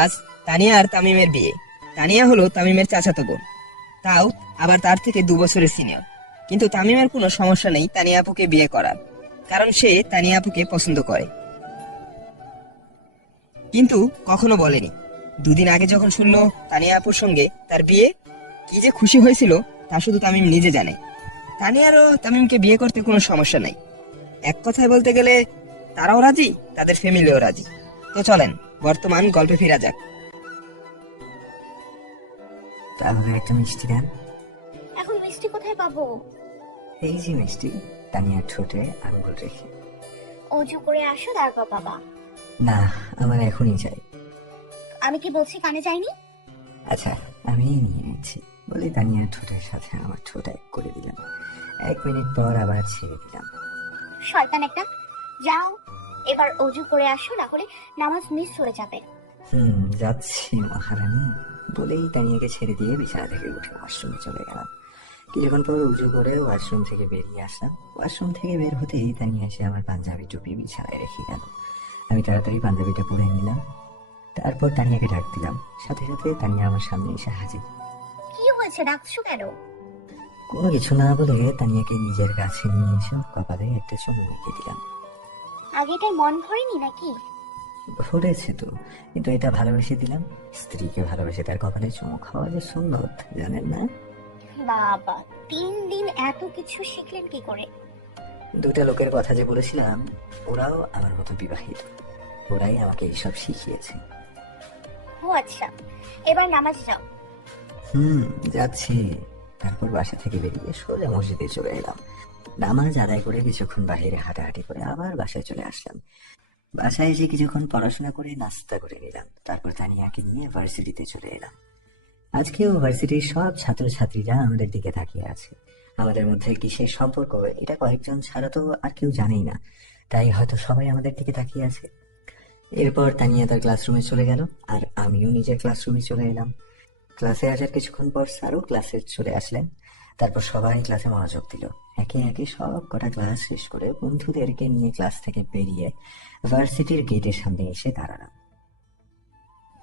আজ তানিয়া আর তামিমের বিয়ে। তানিয়া হলো তামিমের চাচাতো বোন, তাও আবার তার থেকে 2 বছরের সিনিয়র। কিন্তু তামিমের কোনো সমস্যা নেই তানিয়া আপুকে বিয়ে করার, কারণ সে তানিয়া আপুকে পছন্দ করে। কিন্তু কখনো বলেনি। দুদিন আগে যখন শুনলো তানিয়া আপুর সঙ্গে তার বিয়ে, কি যে খুশি হয়েছিল তা শুধু তামিম নিজে জানে। তানিয়ারও তামিমকে বিয়ে করতে কোনো সমস্যা নাই। এক কথায় বলতে গেলে তারাও রাজি, তাদের ফ্যামিলিও রাজি। তো চলেন বর্তমান গল্পে ফেরা যাক। তাহলে একটা মিষ্টি দেন। এখন মিষ্টি কোথায় পাবো? এই যে মিষ্টি, তানিয়ার ঠোঁটে আঙ্গুল রেখে। অজু করে আসো তারপর বাবা। না, আমার এখনই চাই। আমি কি বলছি কানে যাইনি? আচ্ছা, আমি নিয়ে নিচ্ছি বলে তানিয়ার ঠোঁটের সাথে আমার ঠোঁট এক করে দিলাম। 1 মিনিট পর আবার ছেড়ে দিলাম। শয়তান একটা, যাও এবার অজু করে আসো, না হলে নামাজ মিস হয়ে যাবে। যাচ্ছি মহারানী বলেই তানিয়াকে ছেড়ে দিয়ে বিছানা থেকে উঠে ওয়াশরুমে চলে গেলাম। কিছুক্ষণ পর উজু করে ওয়াশরুম থেকে বেরিয়ে আসলাম। ওয়াশরুম থেকে বের হতেই তানিয়া এসে আমার পাঞ্জাবি টুপি বিছানায় রেখে গেল। আমি তাড়াতাড়ি পাঞ্জাবিটা পরে নিলাম। তারপর তানিয়াকে ডাক দিলাম। সাথে সাথে তানিয়া আমার সামনে এসে হাজির। কি হয়েছে, ডাকছো কেন? কোনো কিছু না বলে তানিয়াকে নিজের কাছে নিয়ে এসে ওর কপালে একটা চুমু এঁকে দিলাম। আগেটাই মন ভরেনি নাকি? ভরেছে তো, কিন্তু এটা ভালোবেসে দিলাম। স্ত্রীকে ভালোবেসে তার কপালে চুমু খাওয়া যে সুন্নত, জানেন না? বাবা, 3 দিন এত কিছু শিখলেন কি করে? দুটা লোকের কথা যে বলেছিলাম, ওরাও আমার মতো বিবাহিত। ওরাই আমাকে এইসব শিখিয়েছে। ও আচ্ছা, এবার নামাজ যাও। যাচ্ছি। তারপর বাসা থেকে বেরিয়ে সোজা মসজিদে চলে এলাম। নামাজ আদায় করে কিছুক্ষণ বাইরে হাঁটাহাঁটি করে আবার বাসায় চলে আসলাম। বাসায় এসে কিছুক্ষণ পড়াশোনা করে নাস্তা করে নিলাম। তারপর তানিয়াকে নিয়ে ভার্সিটিতে চলে এলাম। আজকেও ভার্সিটির সব ছাত্রছাত্রীরা আমাদের দিকে তাকিয়ে আছে। আমাদের মধ্যে কিসের সম্পর্ক এটা কয়েকজন ছাড়া তো আর কেউ জানেই না, তাই হয়তো সবাই আমাদের দিকে তাকিয়ে আছে। এরপর তানিয়া তার ক্লাসরুমে চলে গেল, আর আমিও নিজের ক্লাসরুমে চলে এলাম। ক্লাসে আসার কিছুক্ষণ পর স্যারও ক্লাসে চলে আসলেন। তারপর সবাই ক্লাসে মনোযোগ দিল। একে একে সব কটা ক্লাস শেষ করে বন্ধুদেরকে নিয়ে ক্লাস থেকে বেরিয়ে ভার্সিটির গেটের সামনে এসে দাঁড়ালাম।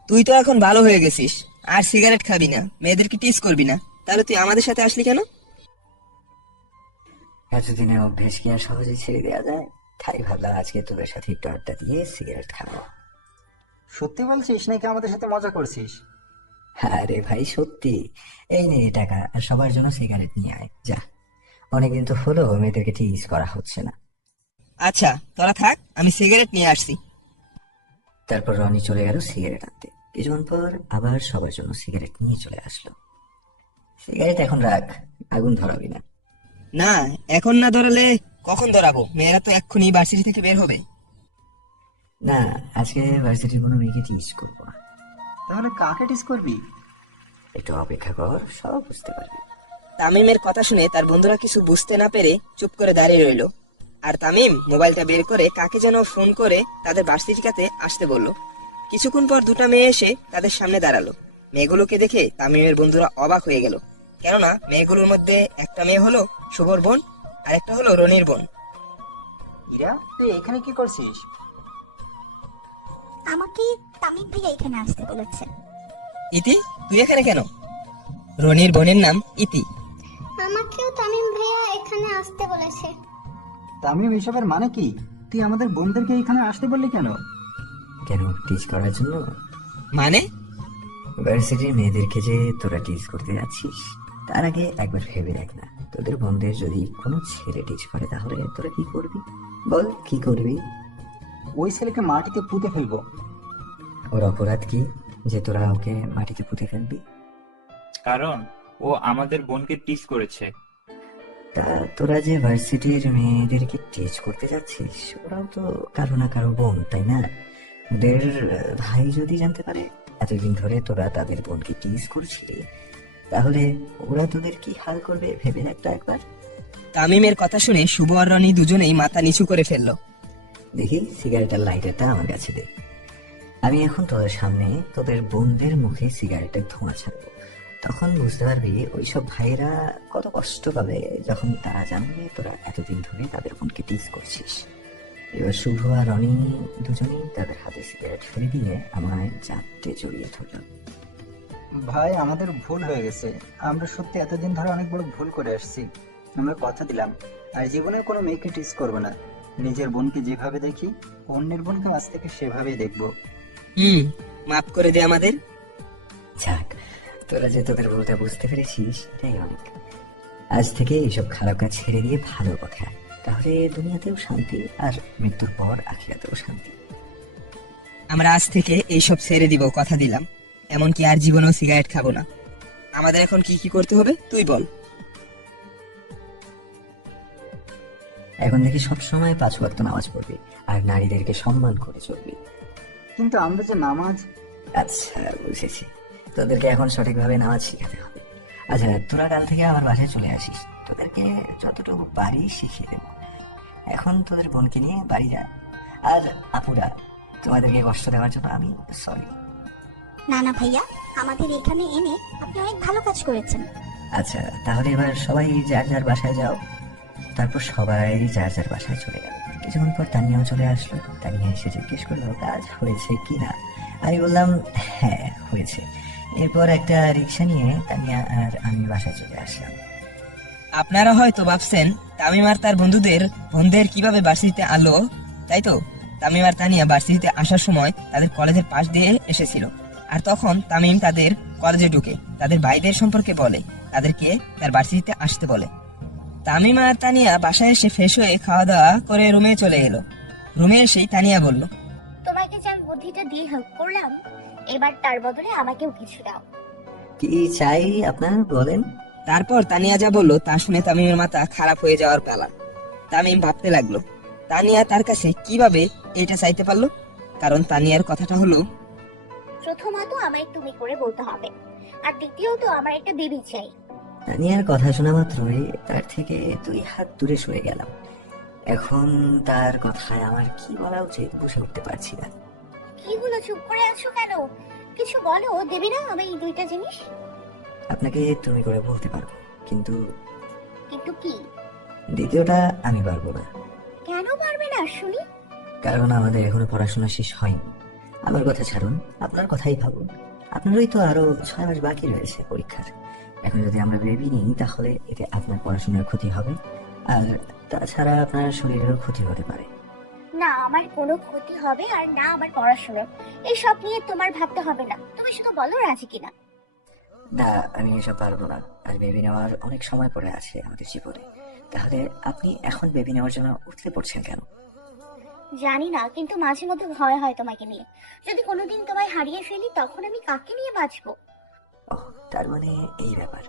তুই তো এখন ভালো হয়ে গেছিস, আর সিগারেট খাবি না, মেয়েদেরকে টিস করবি না। তাহলে তুই আমাদের সাথে আসলি কেন? এতদিনের অভ্যেস কি আর সহজে ছেড়ে দেওয়া যায়? তাই ভাবলাম আজকে তোদের সাথে একটু আড্ডা দিয়ে সিগারেট খাবো। সত্যি বলছিস নাকি আমাদের সাথে মজা করছিস? আরে ভাই সত্যি। এই নে টাকা, আর সবার জন্য সিগারেট নিয়ে আয় যা। অনেকদিন তো হলো মেয়েদেরকে টিজ করা হচ্ছে না। আচ্ছা তোরা থাক, আমি সিগারেট নিয়ে আসছি। তারপর রনি চলে গেল সিগারেট আনতে। কিছুক্ষণ পর আবার সবার জন্য সিগারেট নিয়ে চলে আসলো। সিগারেট এখন রাখ, আগুন ধরাবি না। না, এখন না ধরালে কখন ধরাবো? মেয়েরা তো এক্ষুনি ভার্সিটি থেকে বের হবে। না, আজকে ভার্সিটির কোনো মেয়েকে টিজ করবো না। তাহলে কাকে টিস করবি? একটু অপেক্ষা কর, সব বুঝতে পারবি। তামিমের কথা শুনে তার বন্ধুরা কিছু বুঝতে না পেরে চুপ করে দাঁড়িয়ে রইল। আর তামিম মোবাইলটা বের করে কাকে যেন ফোন করে তাদের ভার্সিটিতে আসতে বলল। কিছুক্ষণ পর দুটো মেয়ে এসে তাদের সামনে দাঁড়ালো। মেয়েগুলোকে দেখে তামিমের বন্ধুরা অবাক হয়ে গেল, কেননা মেয়েগুলোর মধ্যে একটা মেয়ে হলো শুভর বোন, আর একটা হলো রনির বোন। ইরা, তুই এখানে কি করছিস? আমাকে তামিম ভাইয়া এখানে আসতে বলেছে। ইতি, তুই এখানে কেন? রনির বোনের নাম ইতি। আমাকেও তামিম ভাইয়া এখানে আসতে বলেছে। তামিম এসবের মানে কি? তুই আমাদের বোনদেরকে এখানে আসতে বললি কেন? কেন টিজ করার জন্য? মানে? ভার্সিটির মেয়েদেরকে যে তোরা টিজ করতে যাচ্ছিস, তার আগে একবার ভেবে দেখ না, তোদের বন্ধের যদি কোনো ছেলে টিজ করে তাহলে তোরা কি করবি? বল কি করবি? ওই ছেলেকে মাটিতে পুঁতে ফেলবো। ওর অপরাধ কি যে তোরা ওকে মাটিতে পুঁতে ফেলবি? কারণ ও আমাদের বোনকে টিস করেছে। তা তোরা যে ভার্সিটির মেয়েদেরকে টিজ করতে যাচ্ছিস, ওরাও তো কারো না কারো বোন, তাই না? ওদের ভাই যদি জানতে পারে এতদিন ধরে তোরা তাদের বোনকে টিজ করছিলি, তাহলে ওরা তোদের কি হাল করবে ভেবে দেখ তো একবার। তামিমের কথা শুনে শুভ আর রনি দুজনেই মাথা নিচু করে ফেললো। দেখি সিগারেটের লাইটারটা আমার কাছে দে। আমি এখন তোদের সামনে তোদের বোনদের মুখে সিগারেটের ধোঁয়া ছাড়বো। তখন বুঝতে পারবি ওইসব ভাইয়েরা কত কষ্ট পাবে যখন তারা জানবে তোরা এতদিন ধরে তাদের বোনকে টিজ করছিস। এবার শুভ আর রনি দুজনেই তাদের হাতে সিগারেট ফেলে দিয়ে আমায় চারটে জড়িয়ে ধরল। ভাই, আমাদের ভুল হয়ে গেছে। আমরা সত্যি এতদিন ধরে অনেক বড় ভুল করে আসছি। আমরা কথা দিলাম আর জীবনে কোনো মেয়েকে টিস করবো না। নিজের বোনকে যেভাবে দেখি, অন্যের বোনকে আজ থেকে সেভাবেই দেখবো। মাফ করে দে আমাদের। যাক, তোরা যে তোদের ভুলটা বুঝতে পেরেছিস এটাই অনেক। আজ থেকে এইসব খারাপ কাজ ছেড়ে দিয়ে ভালো কথা, তাহলে দুনিয়াতেও শান্তি আর মৃত্যুর পর আখিরাতেও শান্তি। আমরা আজ থেকে এইসব ছেড়ে দিব, কথা দিলাম। এমনকি আর জীবনেও সিগারেট খাবো না। আমাদের এখন কি কি করতে হবে তুই বল। এখন থেকে সবসময় 5 ওয়াক্ত নামাজ পড়বি আর নারীদেরকে সম্মান করে চলবি। কিন্তু আমরা যে নামাজ। আচ্ছা, বুঝেছি। তোদেরকে এখন সঠিকভাবে নামাজ শিখাতে হবে। আচ্ছা, তোরা কাল থেকে আমার বাসায় চলে আসিস, তোদেরকে যতটুকু পারি শিখিয়ে দেবো। এখন তোদের বোনকে নিয়ে বাড়ি যা। আর আপুরা, তোমাদেরকে কষ্ট দেওয়ার জন্য আমি সরি। না না ভাইয়া, আমাদের এখানে এনে আপনি অনেক ভালো কাজ করেছেন। আচ্ছা, তাহলে এবার সবাই যার যার বাসায় যাও। তারপর সবাই যার যার বাসায় চলে গেল। কিছুক্ষণ পর তানিয়াও চলে আসলো। তানিয়া এসে জিজ্ঞেস করলো কাজ হয়েছে কিনা। আমি বললাম হ্যাঁ হয়েছে। এরপর একটা রিক্সা নিয়ে তানিয়া আর আমি বাসায় চলে আসলাম। আপনারা হয়তো ভাবছেন তামিম আর তার বোনদের কিভাবে ভার্সিটিতে আলো, তাই তো? তামিম আর তানিয়া ভার্সিটিতে আসার সময় তাদের কলেজের পাশ দিয়ে এসেছিল। আর তখন তামিম তাদের কলেজে ঢুকে তাদের ভাইদের সম্পর্কে বলে, তাদেরকে তার ভার্সিটিতে আসতে বলে। তামিম আর তানিয়া বাসায় এসে ফ্রেশ হয়ে খাওয়া দাওয়া করে রুমে চলে এলো। রুমে এসেই তানিয়া বলল, তোমাকে যে আমি বুদ্ধিটা দিয়ে হেল্প করলাম, এবার তার বদলে আমাকেও কিছু দাও। কি চাই আপনার বলেন? তারপর তানিয়া যা বললো তা শুনে তামিমের মাথা খারাপ হয়ে যাওয়ার পালা। তামিম ভাবতে লাগলো তানিয়া তার কাছে কিভাবে এটা চাইতে পারলো। কারণ তানিয়ার কথাটা হলো, প্রথমত আমায় তুমি করে বলতে হবে, আর দ্বিতীয়ত আমার একটা বেবি চাই। তানিয়ার কথা শোনা মাত্রই তার থেকে 2 হাত দূরে সরে গেলাম। এখন তার কথায় আমার কি বলা উচিত বুঝে উঠতে পারছি না। কি হলো, চুপ করে আছো কেন? কিছু বলো, দেবী না আমি এই দুইটা জিনিস। আপনাকে তুমি করে বলতে পারবো, কিন্তু কিন্তু কি? দ্বিতীয়টা আমি পারবো না। কেন পারবে না শুনি? কারণ আমাদের এখনো পড়াশোনা শেষ হয়নি। আমার কথা ছাড়ুন, আপনার কথাই ভাবুন। আপনারই তো আরো 6 মাস বাকি রয়েছে পরীক্ষার। এখন যদি আমরা বেবি নিই তাহলে এতে আপনার পড়াশোনার ক্ষতি হবে, আর তাছাড়া আপনার শরীরেরও ক্ষতি হতে পারে। না আমার কোনো ক্ষতি হবে আর না আমার পড়াশোনা। এইসব নিয়ে তোমার ভাবতে হবে না, তুমি শুধু বলো রাজি কিনা। না, আমি এসব পারবো না। আর বেবি নেওয়ার অনেক সময় পড়ে আছে আমাদের জীবনে। তাহলে আপনি এখন বেবি নেওয়ার জন্য উঠলে পড়ছেন কেন? জানি না, কিন্তু মাঝে মধ্যে ভয় হয় তোমাকে নিয়ে। যদি কোনোদিন তোমায় হারিয়ে ফেলি তখন আমি কাকে নিয়ে বাঁচবো? ওহ, তার মানে এই ব্যাপার।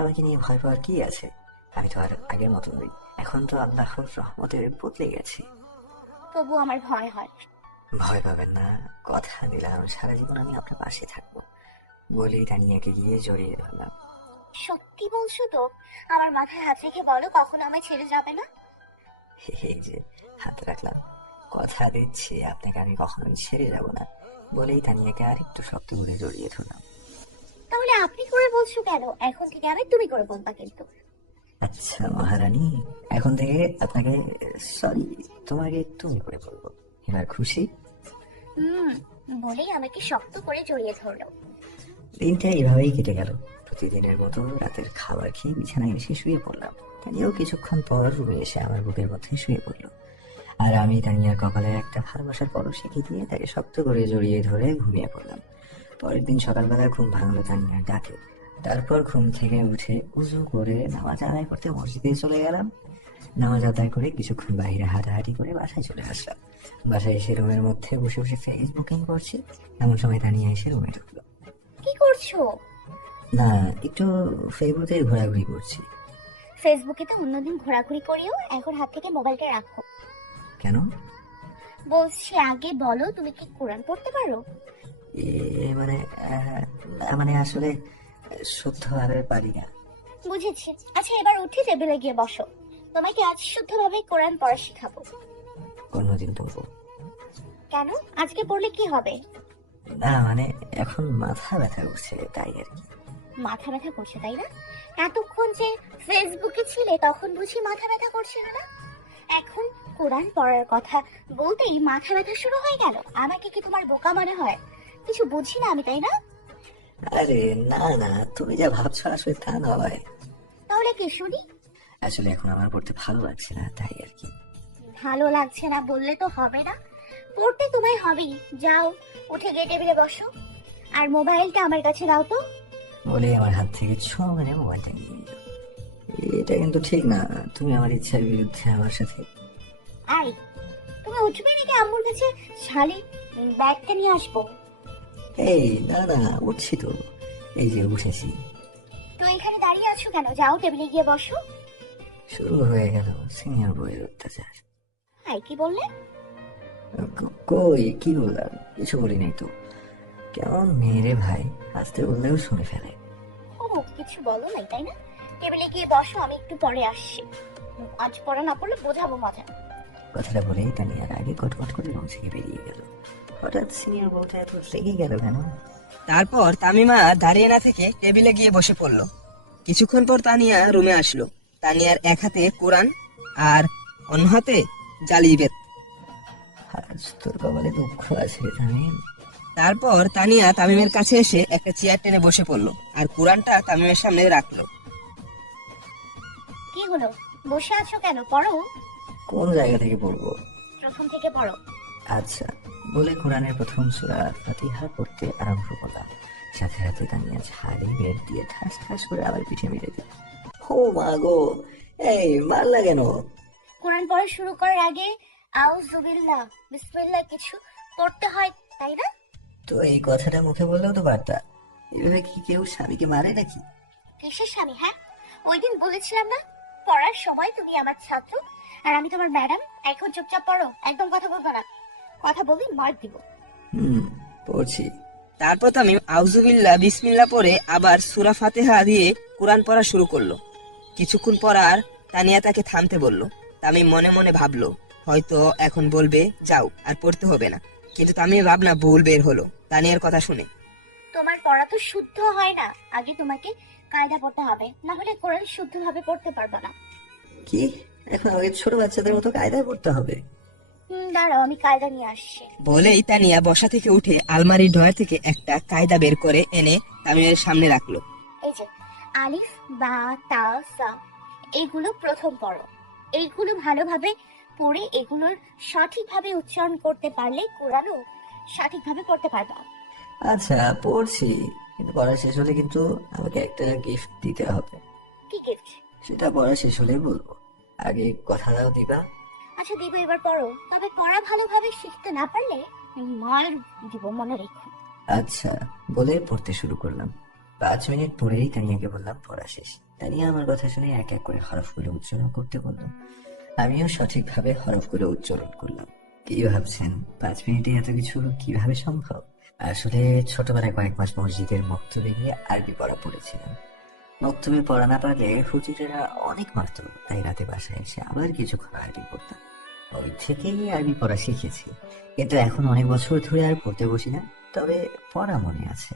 আমাকে নিয়ে ভয় পাওয়ার কি আছে? আমি তো আর আগের মতো নই। এখন তো আল্লাহর রহমতে বদলে গেছি। তবু আমার ভয় হয়। ভয় পাবেন না, কথা দিলাম সারা জীবন আমি আপনার পাশে থাকবো। বলেই তানিয়াকে গিয়ে জড়িয়ে ধরলাম। সত্যি বলছো তো? আমার মাথায় হাত রেখে বলো কখনো আমায় ছেড়ে যাবে না। এই যে হাত রাখলাম, কথা দিচ্ছি আপনাকে আমি কখনোই ছেড়ে যাব না। বলেই তানিয়াকে আর একটু শক্ত করে জড়িয়ে ধরলাম। তাহলে আপনি করে বলছো কেন? এখন থেকে আমি তুমি করে বলবা কিন্তু। আচ্ছা মহারানী, এখন থেকে আপনাকে সরি, তোমাকে তুমি করে বলবো। এবার খুশি? হুম, বলেই আমাকে শক্ত করে জড়িয়ে ধরলো। দিনটা এভাবেই কেটে গেল। প্রতিদিনের মতো রাতের খাবার খেয়ে বিছানায় এসে শুয়ে পড়লাম। তানিয়াও কিছুক্ষণ পর রুমে এসে আমার বুকের মধ্যে শুয়ে পড়লো। আর আমি তানিয়ার কপালে একটা ভালোবাসার পরশ এঁকে দিয়ে তাকে শক্ত করে জড়িয়ে ধরে ঘুমিয়ে পড়লাম। পরের দিন সকালবেলা ঘুম ভাঙলো তানিয়ার ডাকে। তারপর ঘুম থেকে উঠে উজু করে নামাজ আদায় করতে মসজিদে চলে গেলাম। নামাজ আদায় করে কিছুক্ষণ বাইরে হাঁটাহাঁটি করে বাসায় চলে আসলাম। বাসায় এসে রুমের মধ্যে বসে বসে ফেসবুকিং করছি, এমন সময় তানিয়া এসে রুমে ঢুকলো। কি করছো? না, একটু ফেসবুকে ঘোরাঘুরি করছি। ফেসবুকে তো অন্যদিন ঘোরাঘুরি করিও, এখন হাত থেকে মোবাইলটা রাখো। কেন? বলছি আগে বলো, তুমি কি কোরআন পড়তে পারো? এ মানে মানে আসলে শুদ্ধভাবে পারি না। বুঝেছি। আচ্ছা এবার উঠে টেবিলে গিয়ে বসো, তোমাকে আজ শুদ্ধভাবে কোরআন পড়া শেখাবো। অন্যদিন পড়বো। কেন? আজকে পড়লে কি হবে? না মানে এখন মাথা ব্যথা করছে তাই আর কি। মাথা ব্যথা করছে তাই না? এতক্ষণ যে ফেসবুকে ছিলে তখন বুঝি মাথা ব্যথা করছিল না? এখন কোরআন পড়ার কথা বলতেই মাথা ব্যথা শুরু হয়ে গেল। আমাকে কি তোমার বোকা মনে হয়? কিছু বুঝি না আমি, তাই না? আরে না না, তুমি যা ভাবছো আসলে তা নয়। তাহলে কি শুনি? আসলে এখন আমার পড়তে ভালো লাগছে না, তাই আর কি। ভালো লাগছে না বললে তো হবে না, পড়তে তোমায় হবেই। যাও, উঠে গিয়ে টেবিলে বসো, আর মোবাইলটা আমার কাছে দাও তো। বলে আমার হাত থেকে ছো মেরে মোবাইলটা নিয়ে নিল। এটা কিন্তু ঠিক না, তুমি আমার ইচ্ছার বিরুদ্ধে আমার সাথে। আই, তুমি উঠবে নাকি আম্মুর কাছে শালি ব্যাগটা নিয়ে আসবো? এই না না, উঠছি তো, এই যে উঠেছি। তো এখানে দাঁড়িয়ে আছো কেন? যাও, টেবিলে গিয়ে বসো। শুরু হয়ে গেল সিনিয়র বইয়ের অত্যাচার। আই, কি বললে? কই কি বললাম? কিছু বলি নাই তো। কেমন মেয়েরে ভাই, আসতে বললেও শুনে ফেলে। ও, কিছু বলো নাই তাই না? টেবিলে গিয়ে বসো, আমি একটু পরে আসছি। আজ পড়া না পড়লে বোঝাবো মজা। কথাটা বলেই তানিয়ার আগে কটকট করে রুম থেকে বেরিয়ে গেল। হঠাৎ সিনিয়র বউটা এত রেগে গেল কেন? তারপর তামিমা দাঁড়িয়ে না থেকে টেবিলে গিয়ে বসে পড়ল। কিছুক্ষণ পর তানিয়া রুমে আসলো। তানিয়ার এক হাতে কোরআন আর অন্য হাতে জালি বেত। আজ তোর কপালে দুঃখ আছে রে তামিম। তারপর তানিয়া তামিমের কাছে এসে একটা চেয়ার টেনে বসে পড়লো আর কোরআনটা তামিমের সামনে রাখলো। কি হলো, বসে আছো কেন? পড়ো। কোন জায়গা থেকে পড়বো? প্রথম থেকে পড়ো। আচ্ছা, বলে কোরআনের প্রথম সূরা ফাতিহা পড়তে আরম্ভ করলাম। সাথে সাথে তানিয়া ঝাড়ি বের দিয়ে ঠাস ঠাস করে আবার পিঠে মেরে দিল। ও মা গো, এই মারলা কেন? কোরআন পড়া শুরু করার আগে আউযুবিল্লাহ বিসমিল্লাহ কিছু পড়তে হয়, তাই না? তো এই কথাটা মুখে বললেও তো পারতা। এভাবে কি কেউ স্বামীকে মারে নাকি? কিসের স্বামী? হ্যাঁ, ওই দিন বলেছিলাম না, পড়ার সময় তুমি আমার ছাত্র আর আমি তোমার ম্যাডাম। এখন চুপচাপ পড়ো, একদম কথা বলবো না। কথা বললে মার দিব। পড়ছি। তারপর তামিম আউযুবিল্লাহ বিসমিল্লাহ পড়ে আবার সূরা ফাতিহা দিয়ে কোরআন পড়া শুরু করলো। কিছুক্ষণ পর আর তানিয়া তাকে থামতে বলল। তামিম মনে মনে ভাবলো হয়তো এখন বলবে যাও আর পড়তে হবে না, কিন্তু তামিম ভাবনা ভুল বের হলো তানিয়ার কথা শুনে। তোমার পড়া তো শুদ্ধ হয় না, আগে তোমাকে কায়দা পড়তে হবে, না হলে কোরআন শুদ্ধভাবে পড়তে পারবে না। কি, এখন আমাকে ছোট বাচ্চাদের মতো কায়দায় পড়তে হবে? দাঁড়াও, আমি কায়দা নিয়ে আসছি। বলেই তানিয়া বসা থেকে উঠে আলমারির ড্রয়ার থেকে একটা কায়দা বের করে এনে তামিমের সামনে রাখলো। এই যে আলিফ বা তা সা, এইগুলো প্রথম পড়ো। এইগুলো ভালোভাবে পড়ে এগুলোর সঠিকভাবে উচ্চারণ করতে পারলে কোরআনও সঠিকভাবে পড়তে পারবা। আচ্ছা পড়ছি, কিন্তু পড়া শেষ হলে কিন্তু আমাকে একটা গিফট দিতে হবে। কি গিফট? সেটা পড়া শেষ হলেই বলবো, আগে কথা দাও দিবা। আচ্ছা দিব, এবার পড়ো। তবে পড়া ভালোভাবে শিখতে না পারলে মার দিব, মনে রেখো। আচ্ছা, বলে পড়তে শুরু করলাম। 5 মিনিট পরেই তানিয়াকে বললাম পড়া শেষ। তানিয়া আমার কথা শুনে এক এক করে হরফগুলো উচ্চারণ করতে বলল। আমিও সঠিকভাবে হরফগুলো উচ্চারণ করলাম। কি ভাবছেন 5 মিনিটে এত কিছু কিভাবে সম্ভব? আসলে ছোটবেলায় কয়েক মাস মসজিদের মক্তবে গিয়ে আরবি পড়া পড়েছিলাম। মক্তবে পড়া না পারলে হুজুরেরা অনেক মারতো, তাই রাতে বাসায় এসে আবার কিছুক্ষণ আরবি পড়তাম। ওই থেকেই আরবি পড়া শিখেছি, কিন্তু এখন অনেক বছর ধরে আর পড়তে বসি না। তবে পড়া মনে আছে,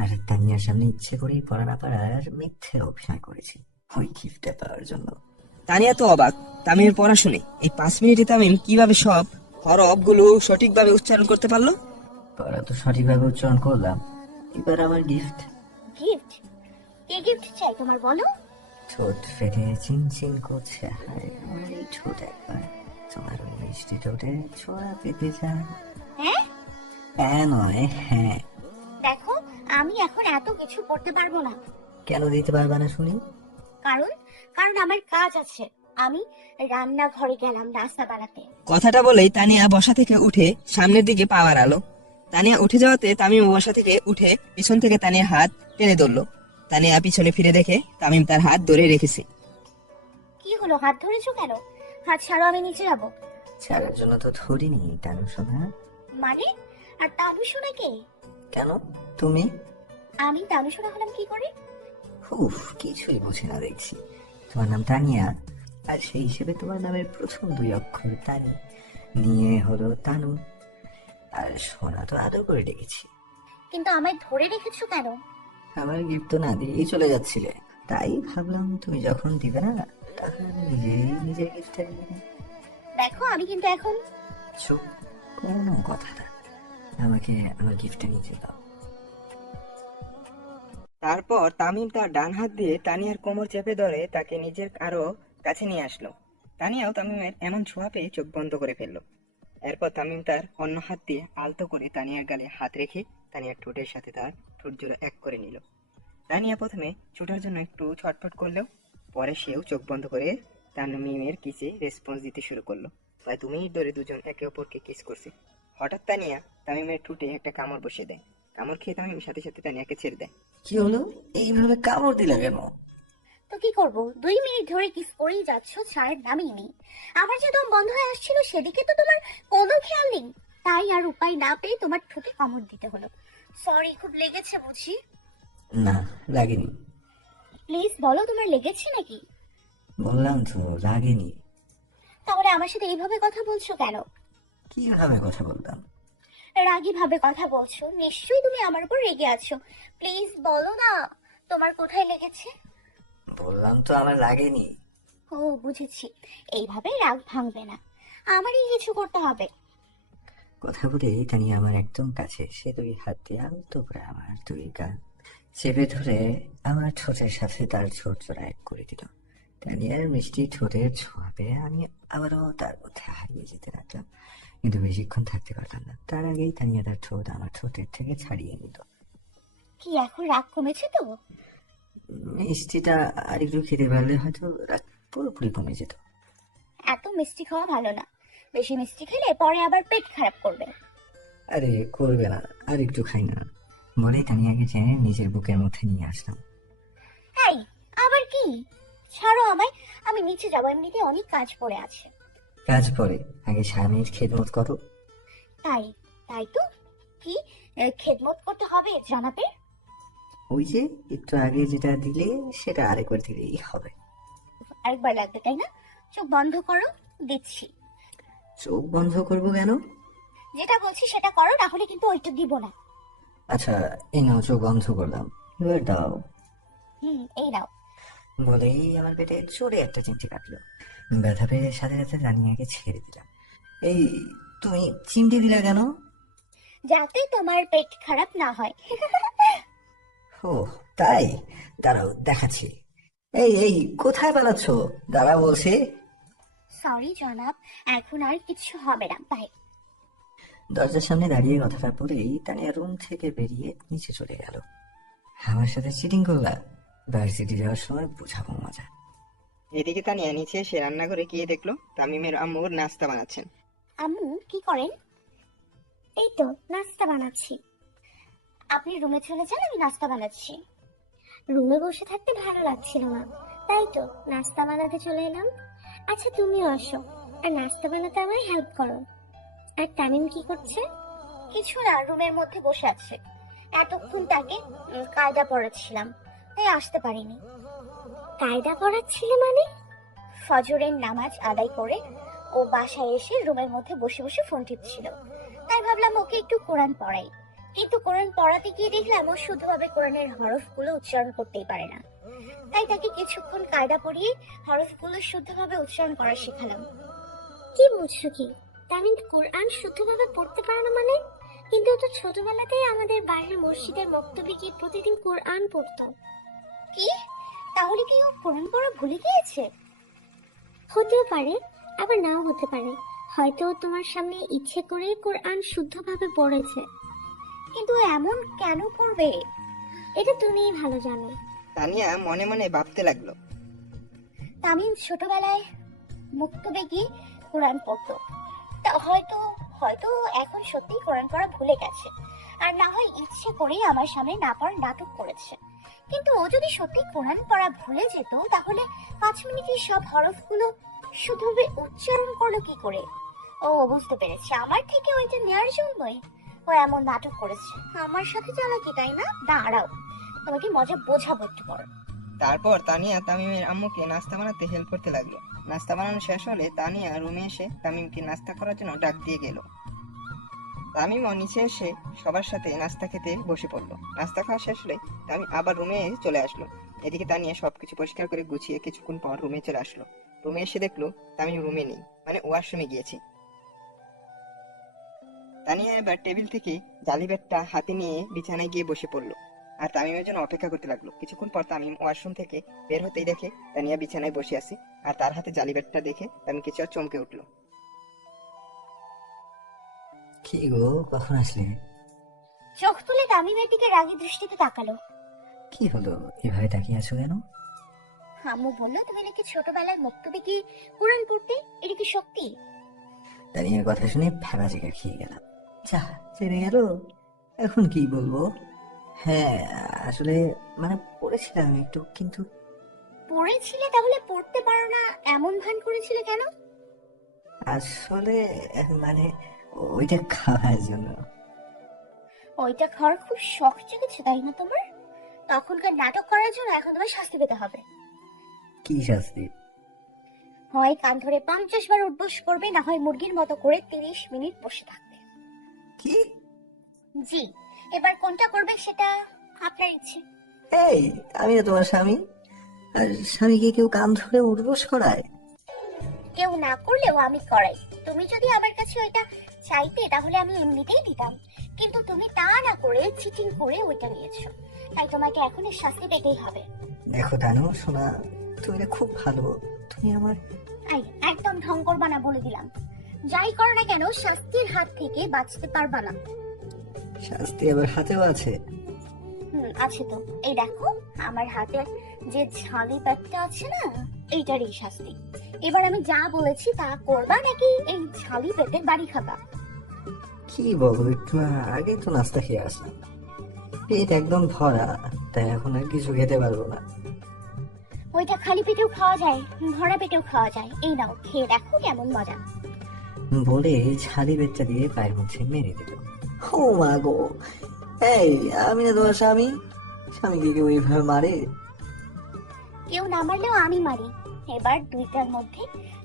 আর তানিয়ার সামনে ইচ্ছে করেই পড়া না পারার মিথ্যে অভিনয় করেছি ওই গিফটটা পাওয়ার জন্য। তানিয়া তো অবাক তামিমের পড়া শুনে। এই 5 মিনিটে তামিম কিভাবে সব হরফ গুলো সঠিকভাবে উচ্চারণ করতে পারলো? পড়া তো সঠিকভাবে উচ্চারণ করলাম, এবার আমার গিফট। গিফট? কি গিফট চাই তোমার, বলো? ঠোঁট ফেটে চিনচিন করছে, হায় আমার এই ঠোঁট একবার তোমার ওই মিষ্টি ঠোঁটে ছোঁয়া পেতে চায়। হ্যাঁ হ্যাঁ নয় হ্যাঁ। দেখো, আমি এখন এত কিছু করতে পারবো না। কেন দিতে পারবা না শুনি? কারণ কারণ আমার কাজ আছে। আমি রান্নাঘরে গেলাম নাস্তা বানাতে। কথাটা বলেই তানিয়া বসা থেকে উঠে সামনের দিকে পা বাড়ালো। তানিয়া উঠে যাওয়াতে তামিম বসা থেকে উঠে পিছন থেকে তানিয়ার হাত টেনে ধরলো। তানিয়া পিছনে ফিরে দেখে তামিম তার হাত ধরে রেখেছে। কি হলো, হাত ধরেছো কেন? হাত ছাড়ো, আমি নিচে যাবো। ছাড়ার জন্য তো ধরিনি তানু সোনা। মানে? আর তানুশোনা কে? কেন তুমি? আমি তানুশোনা হলাম কি করে? উফ, কিছুই বুঝি না দেখছি। তোমার নাম তানিয়া, আর সেই হিসেবে তোমার নামের প্রথম 2 অক্ষর তানি নিয়ে হলো তানু, আর সোনা তো আদর করে ডেকেছি। কিন্তু আমায় ধরে রেখেছো কেন? আমার গিফট তো না দিয়েই চলে যাচ্ছিলে, তাই ভাবলাম তুমি যখন দিবে না তখন আমি নিজেই নিজের গিফটটা নিয়ে নিই। দেখো আমি কিন্তু এখন চুপ, কোনো কথা না। আমাকে আমার গিফটটা নিতে দাও। তারপর তামিম তার ডান হাত দিয়ে তানিয়ার কোমর চেপে ধরে তাকে নিজের আরো কাছে নিয়ে আসলো। তানিয়াও তামিমের এমন ছোঁয়া পেয়ে চোখ বন্ধ করে ফেললো। এরপর তামিম তার অন্য হাত দিয়ে আলতো করে তানিয়ার গালে হাত রেখে তানিয়ার ঠোঁটের সাথে তার ঠোঁট জোড়া এক করে নিল। তানিয়া প্রথমে ছোটার জন্য একটু ছটফট করলেও পরে সেও চোখ বন্ধ করে তামিমের কিসে রেসপন্স দিতে শুরু করলো। প্রায় 2 মিনিট ধরে দুজন একে অপরকে কিস করছে। হঠাৎ তানিয়া তামিমের ঠোঁটে একটা কামড় বসিয়ে দেয়। কামড় খেয়ে তামিম সাথে সাথে তানিয়াকে ছেড়ে দেয়। কি হলো? এইভাবে কামড় দিলে কেন? তো কি করব, 2 মিনিট ধরে কিস করেই যাচ্ছ, ছাড়ের নামই নেই। আমার যে দম বন্ধ হয়ে আসছিল সেদিকে তো তোমার কোনো খেয়াল নেই, তাই আর উপায় না পেয়ে তোমার ঠোঁটে কামড় দিতে হলো। সরি, খুব লেগেছে বুঝি? না, লাগেনি। প্লিজ বলো তোমার লেগেছে নাকি? বললাম তো লাগেনি। তাহলে আমার সাথে এইভাবে কথা বলছো কেন? কিভাবে কথা বললাম? রাগী ভাবে কথা বলছো, নিশ্চয়ই তুমি আমার উপর রেগে আছো। প্লিজ বলো না তোমার কোথায় লেগেছে। বললাম তো আমার লাগেনি। ও বুঝেছি, এইভাবে রাগ ভাঙবে না, আমারই কিছু করতে হবে। কথা বলে তানিয়া আমার একদম কাছে সে 2 হাত দিয়ে আলতো করে আমার 2 গাল চেপে ধরে আমার ঠোঁটের সাথে তার ঠোঁট জোড়া এক করে দিল। তানিয়ার মিষ্টি ঠোঁটের ছোঁয়া পেয়ে আমি আবারও তার মধ্যে হারিয়ে যেতে লাগলাম, কিন্তু বেশিক্ষণ থাকতে পারলাম না। তার আগেই তানিয়া তার ঠোঁট আমার ঠোঁটের থেকে ছাড়িয়ে নিল। কি এখন রাগ কমেছে তো? মিষ্টিটা আরেকটু খেতে পারলে হয়তো রাগ পুরোপুরি কমে যেত। এত মিষ্টি খাওয়া ভালো না, বেশি মিষ্টি খেলে পরে আবার পেট খারাপ করবে। আরে করবে না, আর একটু খাই না বলেই তানিয়াকে চেনে নিজের বুকের মধ্যে নিয়ে আসলাম। এই আবার কি? ছাড়ো আমায়, আমি নিচে যাবো, এমনিতে অনেক কাজ পড়ে আছে। কাজ পরে, আগে স্বামীর খেদমত করো। তাই তাই তো, কি খেদমত করতে হবে জানাবে? ওই যে একটু আগে যেটা দিলে সেটা আরেকবার দিলেই হবে। আরেকবার লাগবে তাই না? চোখ বন্ধ করো, দিচ্ছি। চোখ বন্ধ করবো কেন? যেটা বলছি সেটা করো, না হলে কিন্তু ওইটা দিব না। আচ্ছা, এই নাও, চোখ বন্ধ করলাম, এবার দাও। এই নাও। বলেই আমার পেটে জোরে একটা চিমটি কাটলো। ব্যথা পেয়ে সাথে সাথে তানিয়াকে ছেড়ে দিলাম। এই, তুমি চিমটি দিলা কেন? যাতে তোমার পেট খারাপ না হয়। ও তাই, দাঁড়াও দেখাচ্ছি। এই এই, কোথায় পালাচ্ছ? দাঁড়া বলছি। সরি জনাব, এখন আর কিছু হবে না, বাই। দরজার সামনে দাঁড়িয়ে কথাটা বলেই তানিয়া রুম থেকে বেরিয়ে নিচে চলে গেল। আমার সাথে চিটিং করলা? ভার্সিটি যাওয়ার সময় বুঝাবো মজা। এদিকে তানিয়া নিচে এসে রান্নাঘরে গিয়ে দেখলো তামিমের আম্মু নাস্তা বানাচ্ছেন। আম্মু কি করেন? এই তো নাস্তা বানাচ্ছি। আপনি রুমে চলে যান, আমি নাস্তা বানাচ্ছি। রুমে বসে থাকতে ভালো লাগছিল না, তাই তো নাস্তা বানাতে চলে এলাম। আচ্ছা তুমিও আসো, আর নাস্তা বানাতে আমায় হেল্প করো। আর তামিম কি করছে? কিছু না, রুমের মধ্যে বসে আছে। এতক্ষণ তাকে কায়দা পড়াচ্ছিলাম, তাই আসতে পারিনি। কায়দা পড়াচ্ছিলে মানে? ফজরের নামাজ আদায় করে ও বাসায় এসে রুমের মধ্যে বসে বসে ফোন টিপছিল, তাই ভাবলাম ওকে একটু কোরআন পড়াই। কিন্তু কোরআন পড়াতে গিয়ে দেখলাম ও শুদ্ধভাবে কোরআনের হরফগুলো উচ্চারণ করতেই পারে না, তাই তাকে কিছুক্ষণ কায়দা পড়িয়ে হরফগুলো শুদ্ধভাবে উচ্চারণ করা শেখালাম। কি বুঝছো কি? তামিম কোরআন শুদ্ধভাবে পড়তে পারে না মানে? কিন্তু ও তো ছোটবেলাতেই আমাদের বাইরের মসজিদের মক্তবে গিয়ে প্রতিদিন কোরআন পড়তো। কি? তাহলে কি ও কোরআন পড়া ভুলে গিয়েছে? হতেও পারে, আবার নাও হতে পারে। হয়তো ও তোমার সামনে ইচ্ছে করে কোরআন শুদ্ধভাবে পড়েছে। কিন্তু এমন কেন করবে? এটা তুমিই ভালো জানো। তানিয়া মনে মনে ভাবতে লাগলো, তামিম ছোটবেলায় মুক্তবে গিয়ে কোরআন পড়তো, তা হয়তো হয়তো এখন সত্যিই কোরআন পড়া ভুলে গেছে, আর না হয় ইচ্ছে করেই আমার সামনে না পড়ার নাটক করেছে। কিন্তু ও যদি সত্যি কোরআন পড়া ভুলে যেত, তাহলে 5 মিনিটে সব হরফগুলো শুদ্ধভাবে উচ্চারণ করলো কি করে? ও বুঝতে পেরেছে, আমার থেকে ওইটা নেওয়ার জন্যই ও এমন নাটক করেছে। আমার সাথে চালাকি তাই না? দাঁড়াও, তোমাকে মজা বোঝাবো একটু পর। তারপর তানিয়া তামিমের আম্মুকে নাস্তা বানাতে হেল্প করতে লাগলো। নাস্তা বানানো শেষ হলে তানিয়া রুমে এসে তামিমকে নাস্তা করার জন্য ডাক দিয়ে গেল। তামিমও নিচে এসে সবার সাথে নাস্তা খেতে বসে পড়লো। নাস্তা খাওয়া শেষ হলে তামিম আবার রুমে চলে আসলো। এদিকে তানিয়া সবকিছু পরিষ্কার করে গুছিয়ে কিছুক্ষণ পর রুমে চলে আসলো। রুমে এসে দেখলো তামিম রুমে নেই, মানে ওয়াশরুমে গিয়েছে। তানিয়া এবার টেবিল থেকে জালি ব্যাগটা হাতে নিয়ে বিছানায় গিয়ে বসে পড়লো আর তামিমের জন্য অপেক্ষা করতে লাগলো। কিছুক্ষণ পর তামিম ওয়াশরুম থেকে বের হতেই দেখে তানিয়া বিছানায় বসে আছে আর তার হাতে জালি ব্যাগটা দেখে তামিম কিছু আর চমকে উঠলো। কি গো, কখন আসলে? চোখ তুলে তামিমের দিকে রাগী দৃষ্টিতে তাকালো। কি হলো, এভাবে তাকিয়ে আছো কেন? আম্মু বললো তুমি নাকি ছোটবেলায় মক্তবে কি কোরআন পড়তে, এটা কি সত্যি? তানিয়ার কথা শুনে ফেলা জায়গা খেয়ে গেলাম। যা, জেনে গেল, এখন কি বলবো? হ্যাঁ, আসলে মানে পড়েছিলাম একটু, কিন্তু পড়েছিলে তাহলে পড়তে পারো না এমন ভান করেছিলে কেন? আসলে মানে ওইটা খাওয়ার জন্য। ওইটা খাওয়ার খুব শখ জেগেছে তাই না তোমার? তখনকার নাটক করার জন্য এখন তোমার শাস্তি পেতে হবে। কি শাস্তি? হয় কান ধরে 50 বার উঠবোস করবে, না হয় মুরগির মতো করে 30 মিনিট বসে থাকবে। কি? জি, এবার কোনটা করবে সেটা আপনার ইচ্ছে। এই, আমি না তোমার স্বামী? আর স্বামীকে কেউ কান ধরে উঠবোস করায়? কেউ না করলেও আমি করাই। তুমি যদি আমার কাছে ওইটা চাইতে তাহলে আমি এমনিতেই দিতাম, কিন্তু তুমি তা না করে চিটিং করে ওইটা নিয়েছো, তাই তোমাকে এখন এর শাস্তি পেতেই হবে। দেখো তানু শোনা, তুমি না খুব ভালো, তুমি আমার আই একদম ঢং করবা না বলে দিলাম। যাই করো না কেন শাস্তির হাত থেকে বাঁচতে পারবা না। শাস্তি আবার হাতেও আছে? আছে তো, এই দেখো আমার হাতে যে ঝালি ব্যাগটা আছে না, এইটারই শাস্তি। এবার আমি যা বলেছি তা করবা নাকি এই ঝালি পেটে বাড়ি খাবা? কি বলো, একটু আগে তো নাস্তা খেয়ে আসলাম, পেট একদম ভরা, তাই এখন আর কিছু খেতে পারবো না। ওইটা খালি পেটেও খাওয়া যায়, ভরা পেটেও খাওয়া যায়। এই নাও খেয়ে দেখো কেমন মজা। বলে ঝালি বেচ্চা দিয়ে পায়ের মধ্যে মেরে দিল। ও মা গো, এই আমি না তোমার স্বামী? স্বামীকে কেউ এইভাবে মারে? কেউ না মারলেও আমি মারি। এবার দুইটার মধ্যে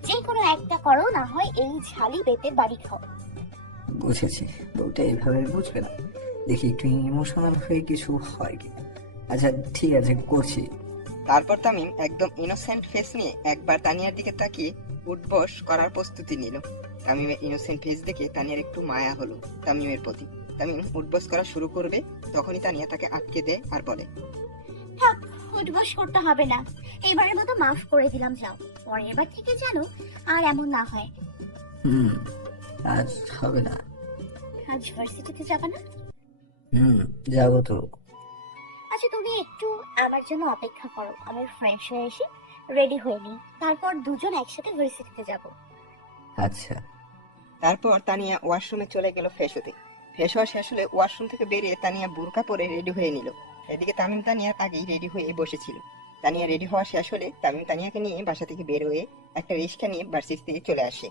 যে কোনো একটা করো, না হয় এই ঝালি পেটে বাড়ি খাও। বুঝেছি, বউটা এইভাবে বুঝবে না, দেখি একটু ইমোশনাল হয়ে কিছু হয় কিনা। আচ্ছা ঠিক আছে, করছি। তারপর তামিম একদম ইনোসেন্ট ফেস নিয়ে একবার তানিয়ার দিকে তাকিয়ে উঠবস করার প্রস্তুতি নিল। তামিমের ইনোসেন্ট ফেস দেখে তানিয়ার একটু মায়া হলো তামিমের প্রতি। তামিম উঠবস করা শুরু করবে, তখনই তানিয়া তাকে আটকে দেয় আর বলে, থাক, উঠবস করতে হবে না, এবারের মতো মাফ করে দিলাম, যাও। পরের বার থেকে জানো আর এমন না হয়। হুম, আজ হবে না। আজ ভার্সিটিতে যাবে না? হুম, যাবো তো। আচ্ছা তুমি একটু আমার জন্য অপেক্ষা করো, আমি ফ্রেশ হয়ে এসে রেডি হয়ে নিই, তারপর দুজন একসাথে ভার্সিটিতে যাব। আচ্ছা। তারপর তানিয়া ওয়াশরুমে চলে গেল ফ্রেশ হতে। ফ্রেশ হওয়া শেষ হলে ওয়াশরুম থেকে বেরিয়ে তানিয়া বুরকা পরে রেডি হয়ে নিল। এদিকে তামিম তানিয়ার আগেই রেডি হয়ে বসেছিল। তানিয়া রেডি হওয়া শেষ হলে তামিম তানিয়াকে নিয়ে বাসা থেকে বের হয়ে একটা রিক্সা নিয়ে ভার্সিটিতে চলে আসে।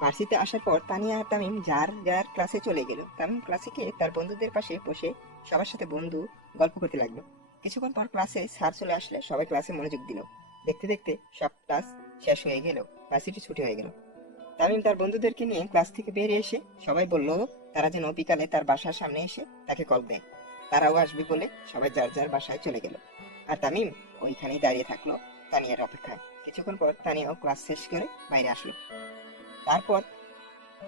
ভার্সিটিতে আসার পর তানিয়া আর তামিম যার যার ক্লাসে চলে গেল। তামিম ক্লাসে গিয়ে তার বন্ধুদের পাশে বসে সবার সাথে বন্ধু গল্প করতে লাগলো। কিছুক্ষণ পর ক্লাসে স্যার চলে আসলে সবাই ক্লাসে মনোযোগ দিল। দেখতে দেখতে সব ক্লাস শেষ হয়ে গেল, ভার্সিটি ছুটি হয়ে গেল। তামিম তার বন্ধুদেরকে নিয়ে ক্লাস থেকে বেরিয়ে এসে সবাই বলল তারা যেন বিকালে তার বাসার সামনে এসে তাকে কল দেয়। তারাও আসবে বলে সবাই যার যার বাসায় চলে গেল। আর তামিম ওইখানেই দাঁড়িয়ে থাকলো তানিয়ার অপেক্ষায়। কিছুক্ষণ পর তানিয়াও ক্লাস শেষ করে বাইরে আসলো। তারপর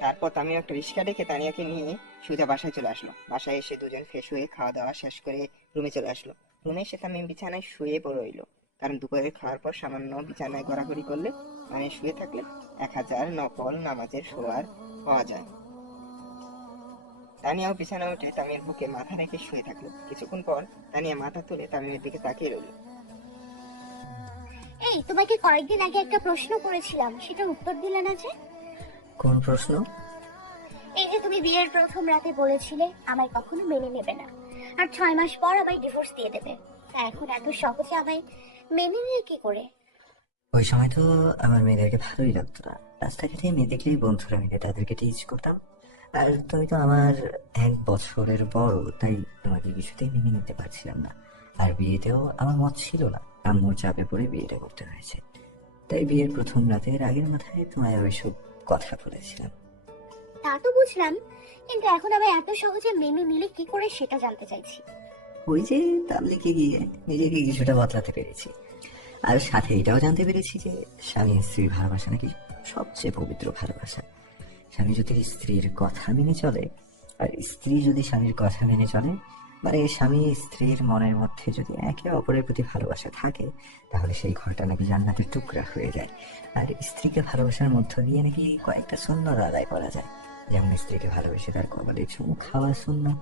তারপর তামিম একটা রিক্সা ডেকে তানিয়াকে নিয়ে সোজা বাসায় চলে আসলো। বাসায় এসে দুজন ফ্রেশ হয়ে খাওয়া দাওয়া শেষ করে রুমে চলে আসলো। রুমে এসে তামিম বিছানায় শুয়ে রইলো, কারণ দুপুরে খাওয়ার পর সামান্য বিছানায় গড়াগড়ি করলে মানে শুয়ে থাকলে 1000 নকল নামাজের শোয়ার পাওয়া যায়। তানিয়াও বিছানা উঠে তামিমের বুকে মাথা রেখে শুয়ে থাকলো। কিছুক্ষণ পর তানিয়া মাথা তুলে তামিমের দিকে তাকিয়ে রইল। এই তোমাকে কয়েকদিন আগে একটা প্রশ্ন করেছিলাম, সেটার উত্তর দিলে না যে? কোন প্রশ্ন? এই যে তুমি বিয়ের প্রথম রাতে বলেছিলে আমায় কখনো মেনে নেবে না, আর 6 মাস পর আমায় ডিভোর্স দিয়ে দেবে, তা এখন এত সহজে আমায় মেনে নিলে কি করে? ওই সময় তো আমার মেয়েদেরকে ভালোই লাগতো না, রাস্তাঘাটে মেয়ে দেখলেই বন্ধুরা মিলে তাদেরকে টিজ করতাম। আর তুমি তো আমার 1 বছরের বড়, তাই তোমাকে কিছুতেই মেনে নিতে পারছিলাম না। আর বিয়েতেও আমার মত ছিল না, আম্মুর চাপে পড়ে বিয়েটা করতে হয়েছে। তাই বিয়ের প্রথম রাতের আগের মাথায় তোমায় ওইসব কথা বলেছিলাম। তা তো বুঝলাম, কিন্তু এখন আমি এত সহজে মেনে নিলে কি করে সেটা জানতে চাইছি। ওই যে তাবলিগে গিয়ে নিজেকে কিছুটা বদলাতে পেরেছি। আর সাথে এটাও জানতে পেরেছি যে স্বামী স্ত্রীর ভালোবাসা নাকি সবচেয়ে পবিত্র ভালোবাসা। স্বামী যদি স্ত্রীর কথা মেনে চলে আর স্ত্রী যদি স্বামীর কথা মেনে চলে, মানে স্বামী স্ত্রীর মনের মধ্যে যদি একে অপরের প্রতি ভালোবাসা থাকে, তাহলে সেই ঘরটা নাকি জান্নাতের টুকরা হয়ে যায়। আর স্ত্রীকে ভালোবাসার মধ্য দিয়ে নাকি কয়েকটা সুন্নত আদায় করা যায়, যেমন স্ত্রীকে ভালোবেসে তার কপালে চুমু খাওয়া সুন্নত,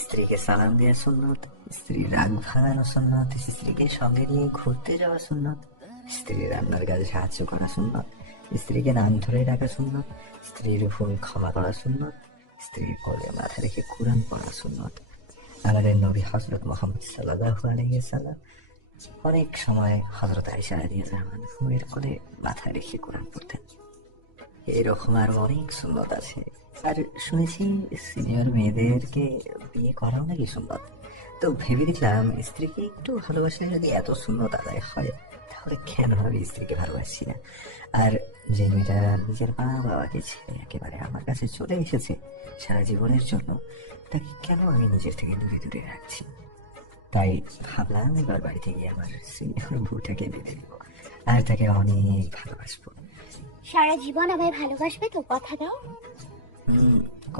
স্ত্রীকে সালাম দেওয়া সুন্নত, স্ত্রীর রাগ ভাঙানো সুন্নত, স্ত্রীকে সঙ্গে নিয়ে ঘুরতে যাওয়া সুন্নত, স্ত্রীর রান্নার কাজে সাহায্য করা সুন্নত, স্ত্রীকে নাম ধরে ডাকা সুন্নত, স্ত্রীর ভুল ক্ষমা করা সুন্নত, স্ত্রীর কোলে মাথা রেখে কুরআন পড়া সুন্নত। আমাদের নবী হযরত মুহাম্মদ সাল্লাল্লাহু আলাইহি ওয়াসাল্লাম অনেক সময় হযরত আয়েশা রাদিয়াল্লাহু আনহার কোলে মাথা রেখে কোরআন পড়তেন। এরকম আরো অনেক সুন্নত আছে। আর শুনেছি সিনিয়র মেয়েদেরকে বিয়ে করাও নাকি সুন্নত। তো ভেবে দেখলাম, স্ত্রীকে একটু ভালোবাসলে যদি এত সুন্নত আদায় হয়, তাহলে কেন আমি স্ত্রীকে ভালোবাসছি না? আর যে মেয়েটা নিজের মা বাবাকে ছেড়ে একেবারে আমার কাছে চলে এসেছে সারা জীবনের জন্য, তাকে কেন আমি নিজের থেকে দূরে দূরে রাখছি? তাই ভাবলাম এবার বাড়িতে গিয়ে আমার সিনিয়র বউটাকে বেঁধে দিব আর তাকে অনেক ভালোবাসবো। সারা জীবন আমায় ভালোবাসবে তো, কথা দাও।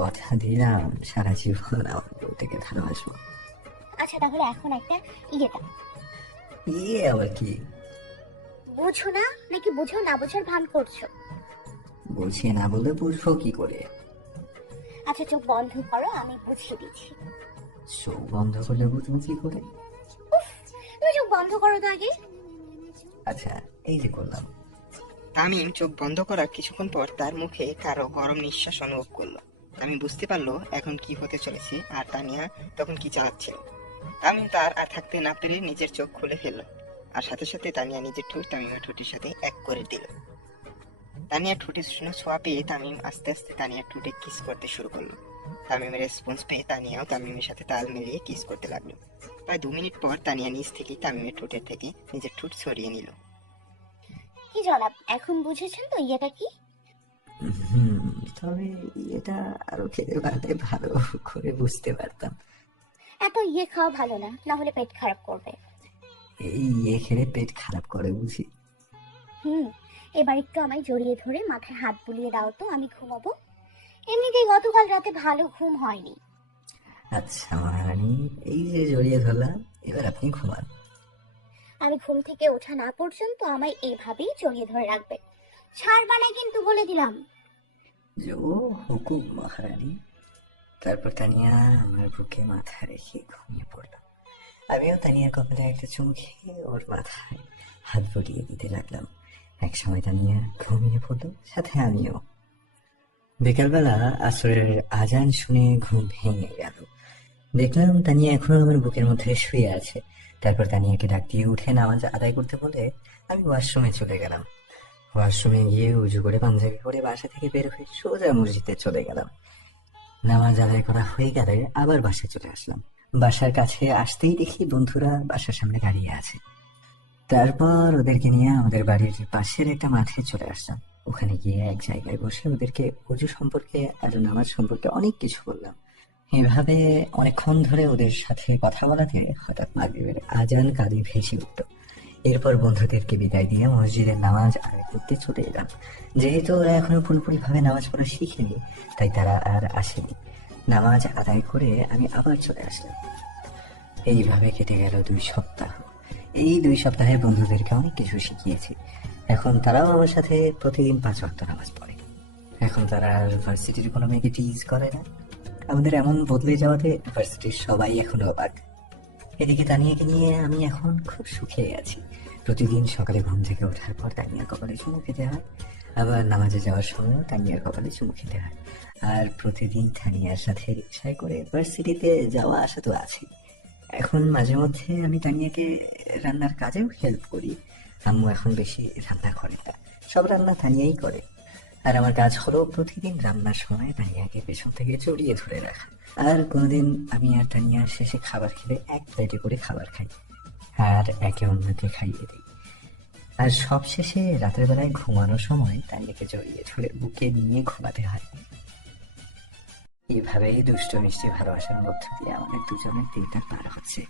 কথা দিলাম সারা জীবন আমার বউটাকে ভালোবাসবো। আচ্ছা তাহলে এখন একটা ইয়ে দাও। ইয়ে আবার কি? বুঝো না নাকি বুঝো না বোঝার ভান করছো? বুঝিয়ে না বললে বুঝবো কি করে? আচ্ছা চোখ বন্ধ করো, আমি বুঝিয়ে দিচ্ছি। চোখ বন্ধ করলে বুঝবো কি করে? তুমি চোখ বন্ধ করো তো আগে। আচ্ছা, এই যে করলাম। তামিম চোখ বন্ধ করার কিছুক্ষণ পর তার মুখে কারো গরম নিঃশ্বাস অনুভব করলো। তামিম বুঝতে পারলো এখন কি হতে চলেছে আর তানিয়া তখন কি চালাচ্ছিল। তামিম তার আর থাকতে না পেরে নিজের চোখ খুলে ফেলল, আর সাথে সাথে তানিয়া নিজের ঠোঁট তামিমের ঠোঁটের সাথে এক করে দিল। তানিয়ার ঠোঁটে শুনে ছোঁয়া পেয়ে তামিম আস্তে আস্তে তানিয়ার ঠোঁটে কিস করতে শুরু করলো। তামিমের রেসপন্স পেয়ে তানিয়াও তামিমের সাথে তাল মিলিয়ে কিস করতে লাগলো। প্রায় 2 মিনিট পর তানিয়া নিজ থেকেই তামিমের ঠোঁটের থেকে নিজের ঠোঁট সরিয়ে নিল। কি জনাব, এখন বুঝেছেন তো ইয়েটা কি? তবে এটা আরো খেতে পারলে ভালো করে বুঝতে পারতাম। এত ইয়ে খাওয়া ভালো না, না হলে পেট খারাপ করবে। এই ইয়ে খেলে পেট খারাপ করে বুঝি? এবার একটু আমায় জড়িয়ে ধরে মাথায় হাত বুলিয়ে দাও তো, আমি ঘুমাবো। এমনিতেই গতকাল রাতে ভালো ঘুম হয়নি। আচ্ছা মহারানী, এই যে জড়িয়ে ধরলাম, এবার আপনি ঘুমান। আমি ঘুম থেকে ওঠা না পর্যন্ত আমায় এইভাবেই জড়িয়ে ধরে রাখবে, ছাড়বা না কিন্তু, বলে দিলাম। জো হুকুম মহারানী। তারপর তানিয়া আমার বুকে মাথা রেখে ঘুমিয়ে পড়লো। আমিও তানিয়ার কপালে একটা চুমু খেয়ে ওর মাথায় হাত বুলিয়ে দিতে লাগলাম। এক সময় তানিয়া ঘুমিয়ে পড়লো, সাথে আমিও। বিকালবেলা আসরের আজান শুনে ঘুম ভেঙে গেল। দেখলাম তানিয়া এখনো আমার বুকের মধ্যে শুয়ে আছে। তারপর তানিয়াকে ডাক দিয়ে উঠে নামাজ আদায় করতে বলে আমি ওয়াশরুমে চলে গেলাম। ওয়াশরুমে গিয়ে উজু করে পাঞ্জাবি পরে বাসা থেকে বের হয়ে সোজা মসজিদে চলে গেলাম। নামাজ আদায় করা হয়ে গেলে আবার বাসায় চলে আসলাম। বাসার কাছে আসতেই দেখি বন্ধুরা বাসার সামনে দাঁড়িয়ে আছে। তারপর ওদেরকে নিয়ে আমাদের বাড়ির পাশের একটা মাঠে চলে আসলাম। ওখানে গিয়ে এক জায়গায় বসে ওদেরকে উজু সম্পর্কে আর নামাজ সম্পর্কে অনেক কিছু বললাম। এভাবে অনেকক্ষণ ধরে ওদের সাথে কথা বলাতে হঠাৎ মাগরিবের আজান কানে ভেসে উঠল। এরপর বন্ধুদেরকে বিদায় দিয়ে মসজিদের নামাজ আদায় করতে চলে এলাম। যেহেতু ওরা এখনো পুরোপুরি ভাবে নামাজ পড়া শিখেনি, তাই তারা আর আসেনি। নামাজ আদায় করে আমি আবার চলে আসলাম। এইভাবে কেটে গেল 2 সপ্তাহ। এই 2 সপ্তাহে বন্ধুদেরকে অনেক কিছু শিখিয়েছি। এখন তারাও আমার সাথে প্রতিদিন 5 ওয়াক্ত নামাজ পড়ে। এখন তারা আর ভার্সিটির কোনো মেয়েকে টিজ করে না। আমাদের এমন বদলে যাওয়াতে ভার্সিটির সবাই এখন অবাক। এদিকে তানিয়াকে নিয়ে আমি এখন খুব সুখে আছি। প্রতিদিন সকালে ঘুম থেকে ওঠার পর তানিয়ার কপালে চুমু খেতে হয়, আবার নামাজে যাওয়ার সময় তানিয়ার কপালে চুমু খেতে হয়। আর প্রতিদিন তানিয়ার সাথে রিক্সায় করে ভার্সিটিতে যাওয়া আসা তো আছে। এখন মাঝে মধ্যে আমি তানিয়াকে রান্নার কাজেও হেল্প করি। আম্মু এখন বেশি রান্না করে না, সব রান্না তানিয়াই করে। আর আমার কাজ হলো প্রতিদিন রান্নার সময় তানিয়াকে পেছন থেকে জড়িয়ে ধরে রাখা। আর কোনোদিন আমি আর তানিয়া শেষে খাবার খেলে এক প্লেটে করে খাবার খাই আর একে অন্যকে খাইয়ে দিই। আর সব শেষে রাতের বেলায় ঘুমানোর সময় তানিয়াকে জড়িয়ে ধরে বুকে নিয়ে ঘুমাতে হয়। এইভাবেই দুষ্ট মিষ্টি ভালোবাসার মধ্য দিয়ে আমাদের দুজনের দিনটা পার হচ্ছে।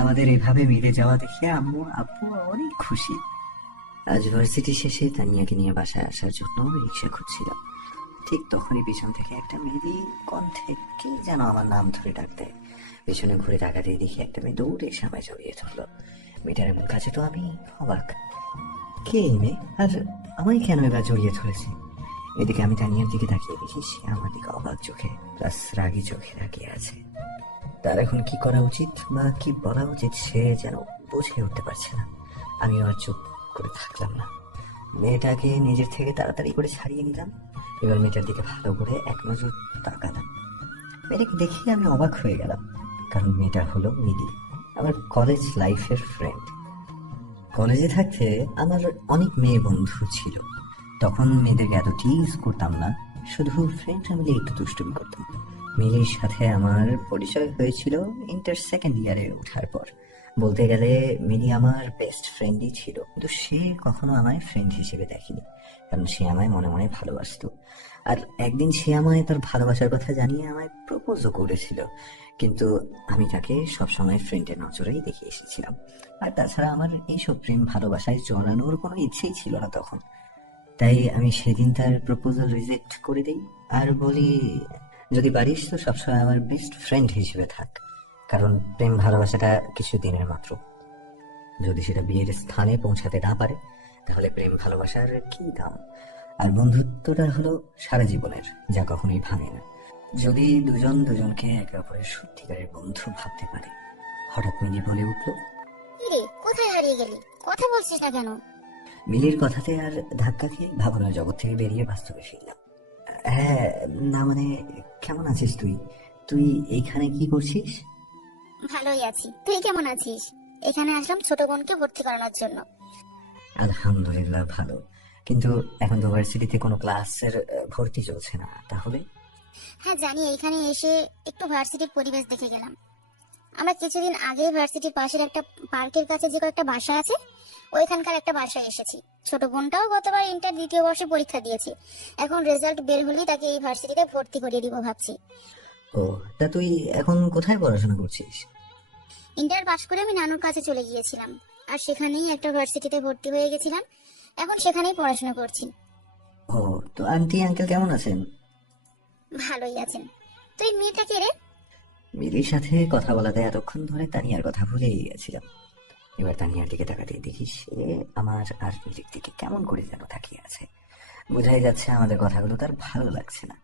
আমাদের এভাবে মিলে যাওয়া দেখে আম্মু আব্বু অনেক খুশি। আজ ভার্সিটি শেষে তানিয়াকে নিয়ে বাসায় আসার জন্য রিক্সা খুঁজছিলাম। ঠিক তখনই পিছন থেকে একটা মেয়েদি কণ্ঠে কে যেন আমার নাম ধরে ডাক দেয়। পেছনে ঘুরে তাকাতে দেখি একটা মেয়ে দৌড়ে সামনে জড়িয়ে ধরলো। মেয়েটার কাছে তো আমি অবাক, কে এই মেয়ে আর আমায় কেন এবার জড়িয়ে ধরেছে। এদিকে আমি তানিয়ার দিকে তাকিয়ে দেখি সে আমার দিকে অবাক চোখে প্লাস রাগী চোখে তাকিয়ে আছে। তার এখন কি করা উচিত বা কি বলা উচিত সে যেন বুঝে উঠতে পারছে না। আমি আর চুপ করে থাকলাম না, মেয়েটাকে নিজের থেকে তাড়াতাড়ি করে ছাড়িয়ে নিলাম। এবার মেয়েটার দিকে ভালো করে এক নজর তাকালাম। মেয়েটাকে দেখে আমি অবাক হয়ে গেলাম, কারণ মেয়েটা হলো মিলি, আমার কলেজ লাইফের ফ্রেন্ড। কলেজে থাকতে আমার অনেক মেয়ে বন্ধু ছিল, তখন মেয়েদেরকে এত টিজ করতাম না, শুধু ফ্রেন্ডরা মিলে একটু দুষ্টুমি করতাম। মিলির সাথে আমার পরিচয় হয়েছিল ইন্টার সেকেন্ড ইয়ারে ওঠার পর। বলতে গেলে মিলি আমার বেস্ট ফ্রেন্ডই ছিল, কিন্তু সে কখনো আমায় ফ্রেন্ড হিসেবে দেখেনি, কারণ সে আমায় মনে মনে ভালোবাসতো। আর একদিন সে আমায় তার ভালোবাসার কথা জানিয়ে আমায় প্রপোজও করেছিল, কিন্তু আমি তাকে সবসময় ফ্রেন্ডের নজরেই দেখে এসেছিলাম। আর তাছাড়া আমার এইসব প্রেম ভালোবাসায় জড়ানোর কোনো ইচ্ছেই ছিল না তখন। তাই আমি সেদিন তার প্রপোজাল রিজেক্ট করে দিই আর বলি, যদি পারিস তো সবসময় আমার বেস্ট ফ্রেন্ড হিসেবে থাক, কারণ প্রেম ভালোবাসাটা কিছু দিনের মাত্র। যদি সেটা বিয়ের স্থানে পৌঁছাতে না পারে তাহলে প্রেম ভালোবাসার কি দাম। আর বন্ধুত্বটা হলো সারা জীবনের, যা কখনোই ভাঙে না। যদি দুজন দুজনকে একে অপরের সত্যিকারের বন্ধু ভাবতে পারে। হঠাৎ মিলি বলে উঠলো, কিরে, কোথায় হারিয়ে গেলি? কথা বলছিস না কেন? মিলির কথাতে আর ধাক্কা খেয়ে ভাবনার জগৎ থেকে বেরিয়ে বাস্তবে ফিরলাম। হ্যাঁ, না মানে, কেমন আছিস তুই? তুই এইখানে কি করছিস? ভালোই আছি, তুই কেমন আছিস? এখানে আসলাম ছোট বোনকে ভর্তি করানোর জন্য। আলহামদুলিল্লাহ ভালো, কিন্তু এখন তো ভার্সিটিতে কোনো ক্লাসের ভর্তি চলছে না, তাহলে? হ্যাঁ জানি, এখানে এসে একটু ভার্সিটির পরিবেশ দেখে গেলাম। আমরা কিছুদিন আগে ভার্সিটির পাশের একটা পার্কের কাছে যে কয়েকটা বাসা আছে, ওইখানকার একটা বাসায় এসেছি। ছোট বোনটাও গতবার ইন্টার দ্বিতীয় বর্ষে পরীক্ষা দিয়েছে, এখন রেজাল্ট বের হলেই তাকে এই ভার্সিটিতে ভর্তি করিয়ে দিব ভাবছি। ও, তা তুই এখন কোথায় পড়াশোনা করছিস? ইন্টার পাশ করে আমি নানুর কাছে চলে গিয়েছিলাম, আর সেখানেই একটা ভার্সিটিতে ভর্তি হয়ে গেছিলাম। এখন সেখানেই পড়াশোনা করছি। ও, তো আন্টি আঙ্কেল কেমন আছেন? ভালোই আছেন। তুই মেয়েটা কে রে? মিলির সাথে কথা বলাতে এতক্ষণ ধরে তানিয়ার কথা ভুলেই গেছিলাম। এবার তানিয়ার দিকে তাকাতে দেখি সে আমার আর মিলির দিকে কেমন করে যেন তাকিয়ে আছে। বোঝাই যাচ্ছে আমাদের কথাগুলো তার ভালো লাগছে না।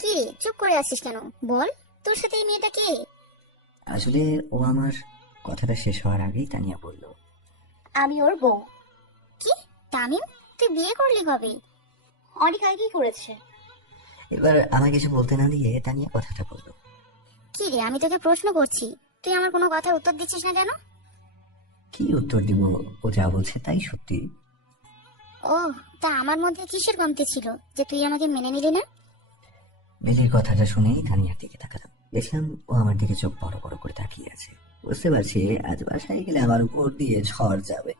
কি রে, চুপ করে আছিস কেন? বল, তোর সাথে এই মেয়েটা কে? আসলে ও আমার কথাটা শেষ হওয়ার আগেই তানিয়া বলল, আমি ওর বউ। কি তামিম, তুই বিয়ে করলি কবে? অনেক আগেই করেছে। এবার আমায় কিছু বলতে না দিয়ে তানিয়া কথাটা বলল, কি রে, আমি তোকে প্রশ্ন করছি, তুই আমার কোনো কথার উত্তর দিচ্ছিস না কেন? কি উত্তর দিব? ও যা বলছে তাই সত্যি। ও, তা আমার মধ্যে কিসের কমতি ছিল যে তুই আমাকে মেনে নিলি না? মিলির কথাটা শুনেই তানিয়ার দিকে তাকালাম, দেখলাম ও আমার দিকে চোখ বড় বড় করে তাকিয়ে আছে। বুঝতে পারছি আজ বাসায় গেলে আমার উপর দিয়ে ঝড় যাবে।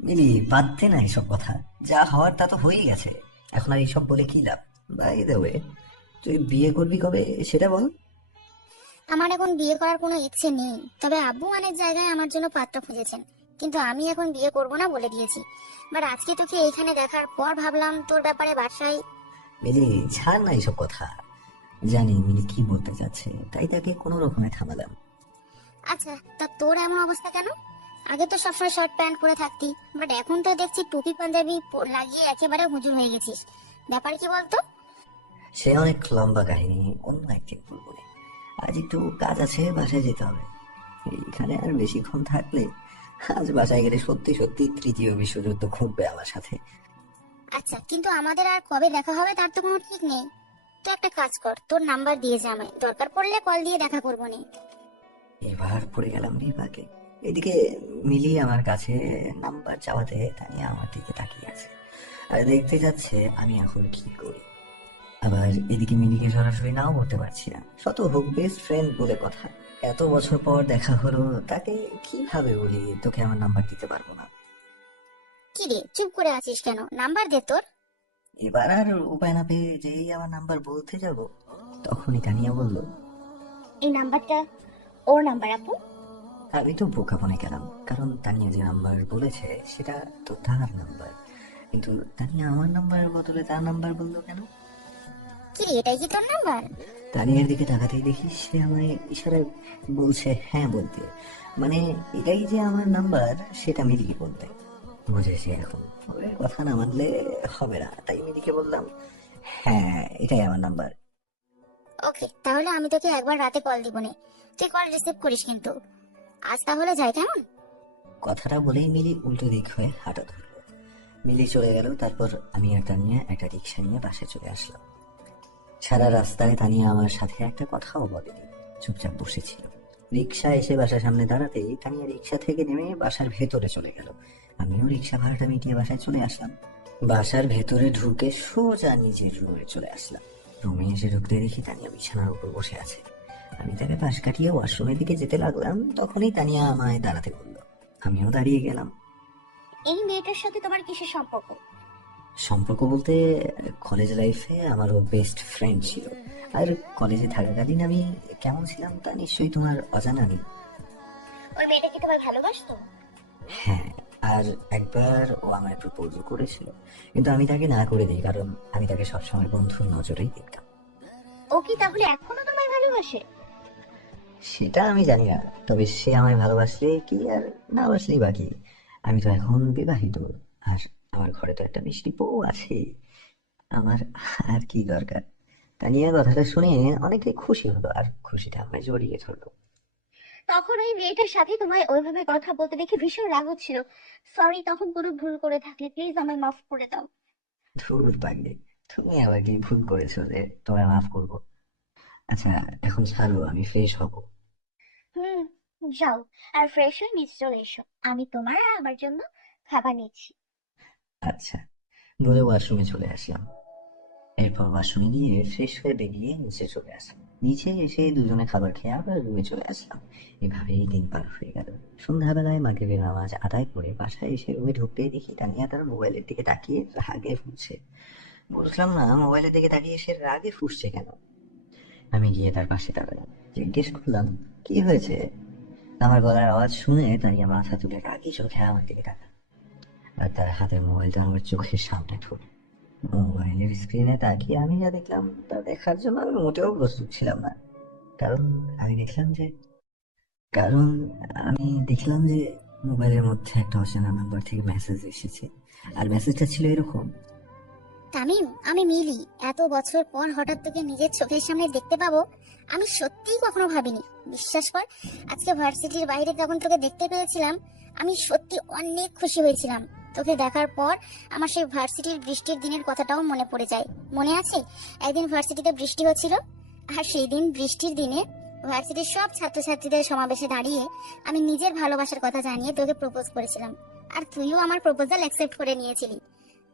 মিলি, বাদ দে না এসব কথা, যা হওয়ার তা তো হয়েই গেছে, এখন আর এইসব বলে কি লাভ? বাই দ্য ওয়ে, তুই বিয়ে করবি কবে সেটা বল। আমার এখন বিয়ে করার কোনো ইচ্ছে নেই, তবে আব্বু অনেক জায়গায় আমার জন্য পাত্র খুঁজেছেন, কিন্তু আমি এখন বিয়ে করব না বলে দিয়েছি। বাট আজকে তোকে এইখানে দেখার পর ভাবলাম তোর ব্যাপারে বাসায়। মিলি, ছাড় না এইসব কথা। জানি মিলি কি বলতে চাচ্ছে, তাই তাকে কোনো রকমে থামালাম। আচ্ছা, তা তোর এমন অবস্থা কেন? আগে তো সবসময় শর্ট প্যান্ট পরে থাকতি, বাট এখন তো দেখছি টুপি পাঞ্জাবি লাগিয়ে একেবারে হুজুর হয়ে গেছিস। ব্যাপার কি বলতো? সে অনেক লম্বা কাহিনী, অন্য একদিন বলবো রে। আজ একটু কাজ আছে, বাসায় যেতে হবে। এইখানে আর বেশিক্ষণ থাকলে আজ বাসায় গেলে সত্যি সত্যি তৃতীয় বিশ্বযুদ্ধ ঘটবে আমার সাথে। আচ্ছা, কিন্তু আমাদের আর কবে দেখা হবে তার তো কোনো ঠিক নেই। তো একটা কাজ কর, তোর নাম্বার দিয়ে যা, আমায় দরকার পড়লে কল দিয়ে দেখা করবো নি। এবার পড়ে গেলাম বিপাকে। এদিকে মিলি আমার কাছে নাম্বার চাওয়াতে তানিয়া আমার দিকে তাকিয়ে আছে আর দেখতে যাচ্ছে আমি এখন কি করি। আবার এদিকে মিলিকে সরাসরি নাও বলতে পারছি না, শত হোক বেস্ট ফ্রেন্ড বলে কথা। এত বছর পর দেখা হলো, তাকে কিভাবে বলি তোকে আমার নাম্বার দিতে পারবো না। কি রে, চুপ করে আছিস কেন? নাম্বার দে তোর। এবার আর উপায় না পেয়ে যেই আমার নাম্বার বলতে যাব তখনই তানিয়া বলল, এই নাম্বারটা ওর নাম্বার আপু? আমি তো বোকা বনে গেলাম, কারণ তানিয়া যে নাম্বার বলেছে সেটা তো তার নাম্বার, কিন্তু তানিয়া আমার নাম্বারের বদলে তার নাম্বার বললো কেন? কি রে, এটাই কি তোর নাম্বার? তানিয়ার দিকে তাকাতেই দেখি সে আমায় ইশারায় বলছে হ্যাঁ বলতে, মানে এটাই যে আমার নাম্বার সেটা মিলিকে বলতে। বুঝেছি এখন, ওর কথা না মানলে হবে না, তাই মিলিকে বললাম হ্যাঁ এটাই আমার নাম্বার। ওকে, তাহলে আমি তোকে একবার রাতে কল দিব নে, তুই কল রিসিভ করিস কিন্তু। আজ তাহলে যাই, কেমন? কথাটা বলেই মিলি উল্টো দিক হয়ে হাঁটা ধরলো। মিলি চলে গেল, তারপর আমি আর তানিয়া একটা রিক্সা নিয়ে বাসে চলে আসলাম। সারা রাস্তায় তানিয়া আমার সাথে একটা কথাও বলেনি, চুপচাপ বসেছিল। রিক্সা এসে বাসার সামনে দাঁড়াতেই তানিয়া রিক্সা থেকে নেমে বাসার ভেতরে চলে গেল। আমিও রিক্সা ভাড়াটা মিটিয়ে বাসায় চলে আসলাম। বাসার ভেতরে ঢুকে সোজা নিজের রুমে চলে আসলাম। রুমে এসে ঢুকতে দেখি তানিয়া বিছানার উপর বসে আছে। আমি তাকে পাশ কাটিয়ে ওয়াশরুমের দিকে যেতে লাগলাম, তখনই তানিয়া আমায় দাঁড়াতে বলল। আমিও দাঁড়িয়ে গেলাম। এই মেয়েটার সাথে তোমার কিসের সম্পর্ক? সম্পর্ক বলতে কলেজ লাইফে আমারও বেস্ট ফ্রেন্ড ছিল, আর কলেজে থাকাকালীন আমি কেমন ছিলাম তা নিশ্চয়ই তোমার অজানা নেই। ওই মেয়েটা কি তোমার ভালোবাসতো? হ্যাঁ, আর একবার ও আমায় প্রপোজ করেছিল, কিন্তু আমি তাকে না করে দিই, কারণ আমি তাকে সবসময় বন্ধুর নজরেই দেখতাম। ও কি তাহলে এখনো তোমায় ভালোবাসে? সেটা আমি জানি না, তবে সে আমায় ভালোবাসলে কি আর না বাসলেই বাকি। আমি তো এখন বিবাহিত, আর আমার ঘরে তো একটা মিষ্টি বউ আছে। আমার আর কি দরকার? তানিয়া কথাটা শুনে অনেকটাই খুশি হলো, আর খুশিটা আমায় জড়িয়ে ধরলো। তখন ওই মেয়েটার সাথে তোমায় ওইভাবে কথা বলতে দেখে ভীষণ রাগ হচ্ছিল। সরি, তখন কোনো ভুল করে থাকলে প্লিজ আমায় মাফ করে দাও। ধুর পাগলি, তুমি আবার কি ভুল করেছো যে তোমায় মাফ করবো? আচ্ছা, এখন ছাড়ো, আমি ফ্রেশ হব। হুম, যাও। আর ফ্রেশ হয়ে নিচে চলে এসো, আমি তোমার আর আমার জন্য খাবার নিচ্ছি। আচ্ছা বলে ওয়াশরুমে চলে আসলাম। এরপর ওয়াশরুমে গিয়ে ফ্রেশ হয়ে বেরিয়ে নিচে চলে আসলাম। নিচে এসে দুজনে খাবার খেয়ে আবার রুমে চলে আসলাম। এভাবেই দিন পার হয়ে গেল। সন্ধ্যাবেলায় মাগরিবের নামাজ আদায় করে বাসায় এসে রুমে ঢুকতেই দেখি তানিয়া তার মোবাইলের দিকে তাকিয়ে রাগে ফুটছে। বুঝলাম না মোবাইলের দিকে তাকিয়ে সে রাগে ফুটছে কেন। আমি গিয়ে তার পাশে দাঁড়ালাম, জিজ্ঞেস করলাম কি হয়েছে। আমার গলার আওয়াজ শুনে তানিয়া মাথা তুলে রাগি চোখে আমার দিকে তাকায়, আর তার হাতের মোবাইলটা আমার চোখের সামনে ধরে। মোবাইলের স্ক্রিনে তাকিয়ে আমি যা দেখলাম তা দেখার জন্য আমি মোটেও প্রস্তুত ছিলাম না। কারণ আমি দেখলাম যে কারণ আমি দেখলাম যে মোবাইলের মধ্যে একটা অচেনা নাম্বার থেকে মেসেজ এসেছে, আর মেসেজটা ছিল এরকম। তামিম, আমি মিলি। এত বছর পর হঠাৎ তোকে নিজের চোখের সামনে দেখতে পাবো আমি সত্যিই কখনো ভাবিনি। বিশ্বাস কর, আজকে ভার্সিটির বাইরে যখন তোকে দেখতে পেয়েছিলাম আমি সত্যি অনেক খুশি হয়েছিলাম। তোকে দেখার পর আমার সেই ভার্সিটির বৃষ্টির দিনের কথাটাও মনে পড়ে যায়। মনে আছে একদিন ভার্সিটিতে বৃষ্টি হচ্ছিল, আর সেই দিন বৃষ্টির দিনে ভার্সিটির সব ছাত্রছাত্রীদের সমাবেশে দাঁড়িয়ে আমি নিজের ভালোবাসার কথা জানিয়ে তোকে প্রপোজ করেছিলাম, আর তুইও আমার প্রপোজাল অ্যাকসেপ্ট করে নিয়েছিলি।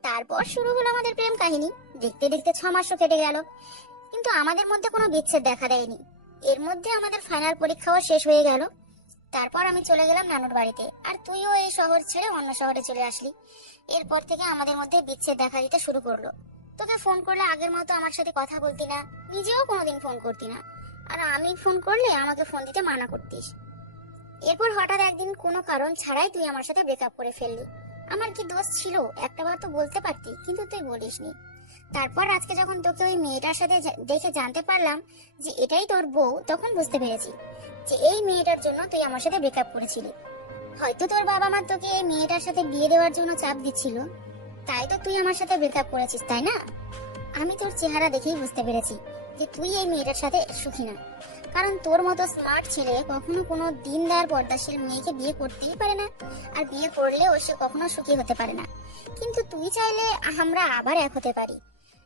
তারপর শুরু হলো আমাদের প্রেম কাহিনী। দেখতে দেখতে 6 মাসও কেটে গেল, কিন্তু আমাদের মধ্যে কোনো বিচ্ছেদ দেখা দেয়নি। এর মধ্যে আমাদের ফাইনাল পরীক্ষাও শেষ হয়ে গেল। তারপর আমি চলে গেলাম নানুর বাড়িতে, আর তুইও এই শহর ছেড়ে অন্য শহরে চলে আসলি। এরপর থেকে আমাদের মধ্যে বিচ্ছেদ দেখা দিতে শুরু করলো। তোকে ফোন করলে আগের মতো আমার সাথে কথা বলতি না, নিজেও কোনোদিন ফোন করতি না, আর আমি ফোন করলে আমাকে ফোন দিতে মানা করতিস। এরপর হঠাৎ একদিন কোনো কারণ ছাড়াই তুই আমার সাথে ব্রেকআপ করে ফেললি। আমার কি দোষ ছিল? একটাবার তো বলতে পারতি, কিন্তু তুই বলিসনি। তারপর আজকে যখন তোকে ওই মেয়েটার সাথে দেখে জানতে পারলাম যে এটাই তোর বউ, তখন বুঝতে পেরেছি যে এই মেয়েটার জন্য তুই আমার সাথে ব্রেকআপ করেছিলি। হয়তো তোর বাবা মা তোকে এই মেয়েটার সাথে বিয়ে দেওয়ার জন্য চাপ দিচ্ছিল, তাই তো তুই আমার সাথে ব্রেকআপ করেছিস, তাই না? আমি তোর চেহারা দেখেই বুঝতে পেরেছি যে তুই এই মেয়েটার সাথে সুখী না, কারণ তোর মতো স্মার্ট ছেলে কখনো কোনো দিনদার পর্দাশীল মেয়েকে বিয়ে করতেই পারে না, আর বিয়ে করলেও সে কখনো সুখী হতে পারে না। কিন্তু তুই চাইলে আমরা আবার এক হতে পারি।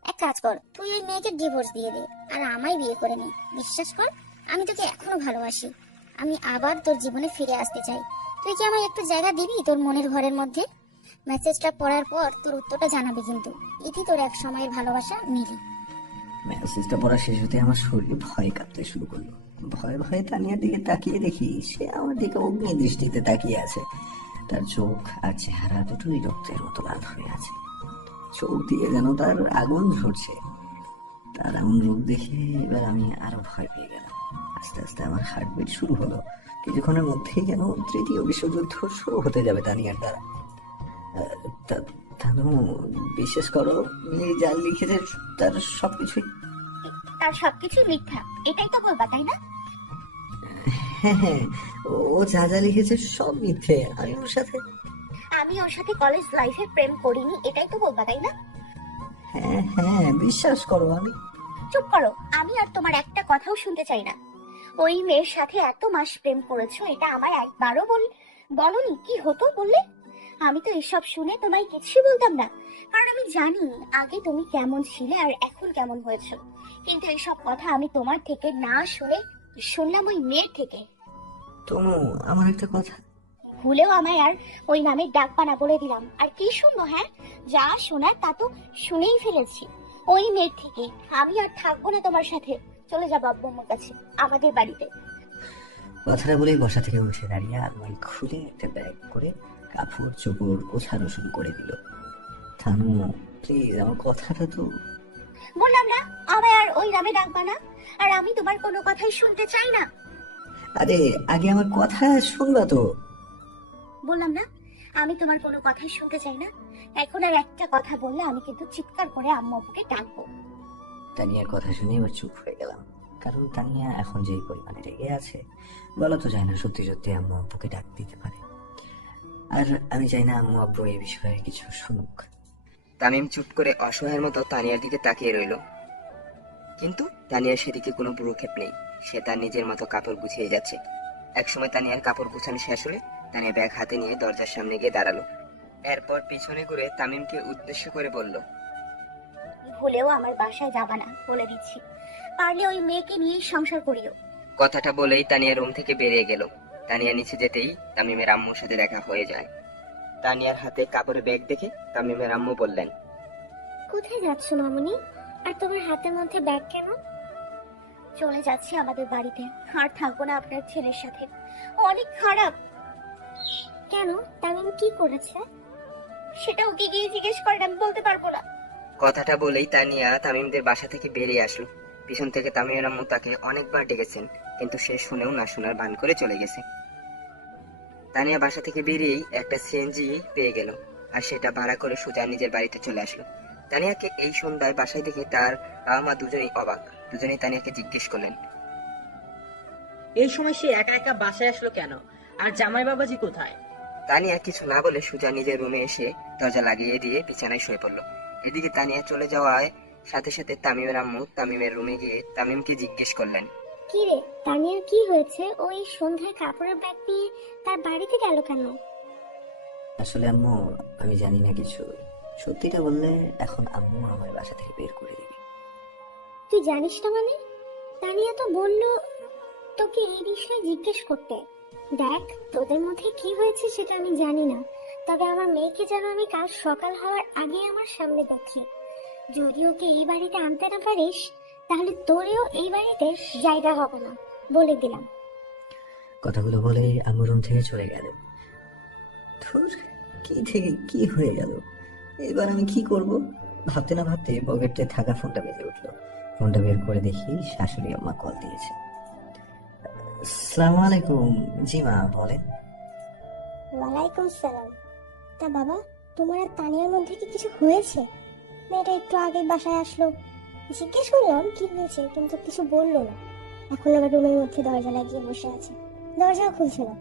এক কাজ কর, তুই ওই মেয়েকে ডিভোর্স দিয়ে দে আর আমায় বিয়ে করে নে। বিশ্বাস কর, আমি তোকে এখনো ভালোবাসি। আমি আবার তোর জীবনে ফিরে আসতে চাই। তুই কি আমায় একটু জায়গা দিবি তোর মনের ঘরের মধ্যে? মেসেজটা পড়ার পর তোর উত্তরটা জানাবি কিন্তু। এটি তোর এক সময়ের ভালোবাসা, মিলি। মেসেজটা পড়া শেষ হতে আমার শরীর ভয়ে কাঁপতে শুরু করলো। ভয়ে ভয়ে তানিয়ার দিকে তাকিয়ে দেখি সে আমার দিকে অগ্নি দৃষ্টিতে তাকিয়ে আছে। তার চোখ আর চেহারা দুটোই রক্তের মতো লাল হয়ে আছে। চোখ দিয়ে যেন তার আগুন ঝরছে। তার এমন রূপ দেখে এবার আমি আরো ভয় পেয়ে গেলাম। আস্তে আস্তে আমার হার্টবিট শুরু হলো। কিছুক্ষণের মধ্যেই যেন তৃতীয় বিশ্বযুদ্ধ শুরু হতে যাবে তানিয়ার দ্বারা। তানু, বিশ্বাস করো, মিলি যা লিখেছে তার সবকিছুই। তার সবকিছু মিথ্যা, এটাই তো বলবা তাই না? হ্যাঁ হ্যাঁ, ও যা যা লিখেছে সব মিথ্যে। আমি ওর সাথে কলেজ লাইফে প্রেম করিনি, এটাই তো বলবা তাই না? হ্যাঁ হ্যাঁ, বিশ্বাস করো। চুপ করো, আমি আর তোমার একটা কথাও শুনতে চাই না। ওই মেয়ের সাথে এত মাস প্রেম করেছো, এটা আমায় একবারও বলনি কি হতো বললে? আমি তো এসব শুনে তোমায় কিছুই বলতাম না, কারণ আমি জানি আগে তুমি কেমন ছিলে আর এখন কেমন হয়েছো। কিন্তু এইসব কথা আমি তোমার থেকে না শুনলাম ওই মেয়ের থেকে। তনু, আমার একটা কথা। ভুলেও আমায় আর ওই নামে ডাকবা না বলে দিলাম। আর কি শুনবো? হ্যাঁ, যা শোনার তা তো শুনেই ফেলেছি ওই মেয়ের থেকে। আমি আর থাকবো না তোমার সাথে, চলে যাবো আব্বু আম্মুর কাছে, আমাদের বাড়িতে। কথাটা বলেই বসা থেকে উঠে দাঁড়িয়ে আলমারি খুলে একটা ব্যাগ করে কাপড় চোপড় গোছানো শুরু করে দিল। থানু, প্লিজ, আমার কথাটা তো। বললাম না আমায় আর ওই নামে ডাকবা না, আর আমি তোমার কোনো কথাই শুনতে চাই না। আরে, আগে আমার কথা শুনবা তো। বললাম না আমি তোমার কোনো কথাই শুনতে চাই না। এখন আর একটা কথা বললে আমি কিন্তু চিৎকার করে আম্মু আব্বুকে ডাকবো। তানিয়ার কথা শুনে এবার চুপ হয়ে গেলাম, কারণ তানিয়া এখন যেই পরিমাণে রেগে আছে, বলা তো যায় না সত্যি সত্যি আম্মু আব্বুকে ডাক দিতে পারে। আর আমি চাই না আম্মু আব্বু এই বিষয়ে কিছু শুনুক। তামিম চুপ করে অসহায়ের মতো তানিয়ার দিকে তাকিয়ে রইল, কিন্তু তানিয়ার সেদিকে কোনো ভ্রুক্ষেপ নেই। সে তার নিজের মতো কাপড় গুছিয়ে যাচ্ছে। একসময় তানিয়ার কাপড় গুছানো শেষ হলে তানিয়া ব্যাগ হাতে নিয়ে দরজার সামনে গিয়ে দাঁড়ালো। এরপর পিছনে ঘুরে তামিমকে উদ্দেশ্য করে বলল, ভুলেও আমার বাসায় যাবা না বলে দিচ্ছি, পারলে ওই মেয়েকে নিয়েই সংসার করিও। কথাটা বলেই তানিয়া রুম থেকে বেরিয়ে গেল। তানিয়া নিচে যেতেই তামিমের আম্মুর সাথে দেখা হয়ে যায়। তানিয়ার হাতে কাপড়ের ব্যাগ দেখে তামিমের আম্মু বললেন, কোথায় যাচ্ছ মামুনি? আর তোমার হাতের মধ্যে ব্যাগ কেন? চলে যাচ্ছি আমাদের বাড়িতে, আর থাকবো না আপনার ছেলের সাথে, অনেক খারাপ। কেন? তামিম কি করেছে? সেটা ওকে গিয়ে জিজ্ঞেস করেন, আমি বলতে পারবো না। কথাটা বলেই তানিয়া তামিমদের বাসা থেকে বেরিয়ে আসলো। পিছন থেকে তামিমের আম্মু তাকে অনেকবার ডেকেছেন, কিন্তু সে শুনেও না শোনার ভান করে চলে গেছে। তানিয়া বাসা থেকে বেরিয়েই একটা সিএনজি পেয়ে গেল, আর সেটা ভাড়া করে সোজা নিজের বাড়িতে চলে আসলো। তানিয়াকে এই সন্ধ্যায় বাসায় দেখে তার বাবা মা দুজনেই অবাক। দুজনেই তানিয়াকে জিজ্ঞেস করলেন, এই সময় সে একা একা বাসায় আসলো কেন? আর জামাই বাবাজি কোথায়? তানিয়া কিছু না বলে সোজা নিজের রুমে এসে দরজা লাগিয়ে দিয়ে বিছানায় শুয়ে পড়লো। এদিকে তানিয়া চলে যাওয়ায় সাথে সাথে তামিমের আম্মু তামিমের রুমে গিয়ে তামিমকে জিজ্ঞেস করলেন, কি রে তানিয়ার কি হয়েছে? ওই সন্ধ্যায় কাপড়ের ব্যাগ নিয়ে তার বাড়িতে গেল কেন? আসলে আম্মু, আমি জানি না কিছু। সত্যিটা বললে এখন আম্মু আমার বাসা থেকে বের করে দিবে। তুই জানিস না মানে? তানিয়া তো বললো তোকে এই বিষয়ে জিজ্ঞেস করতে। দেখ, তোদের মধ্যে কি হয়েছে সেটা আমি জানি না, তবে আমার মেয়েকে যেন আমি কাল সকাল হওয়ার আগে আমার সামনে দেখি। যদি ওকে এই বাড়িতে আনতে না পারিস, তাহলে তোরেও এই বাড়িতে জায়গা হবে না, বলে দিলাম। কথাগুলো বলে আম্মু রুম থেকে চলে গেল। ধুর, কি থেকে কি হয়ে গেল! এবার আমি কি করব? ভাবতে না ভাবতে পকেটে থাকা ফোনটা বেজে উঠলো। ফোনটা বের করে দেখি শাশুড়ি আম্মা কল দিয়েছে। আসসালামু আলাইকুম। জি মা, বলেন। ওয়ালাইকুম সালাম। তা বাবা, তোমার আর তানিয়ার মধ্যে কি কিছু হয়েছে? মেয়েটা একটু আগে বাসায় আসলো, জিজ্ঞেস করলাম কি হয়েছে, কিন্তু কিছু বললো না। এখন আবার রুমের মধ্যে দরজা লাগিয়ে বসে আছে, দরজাও খুলছে না।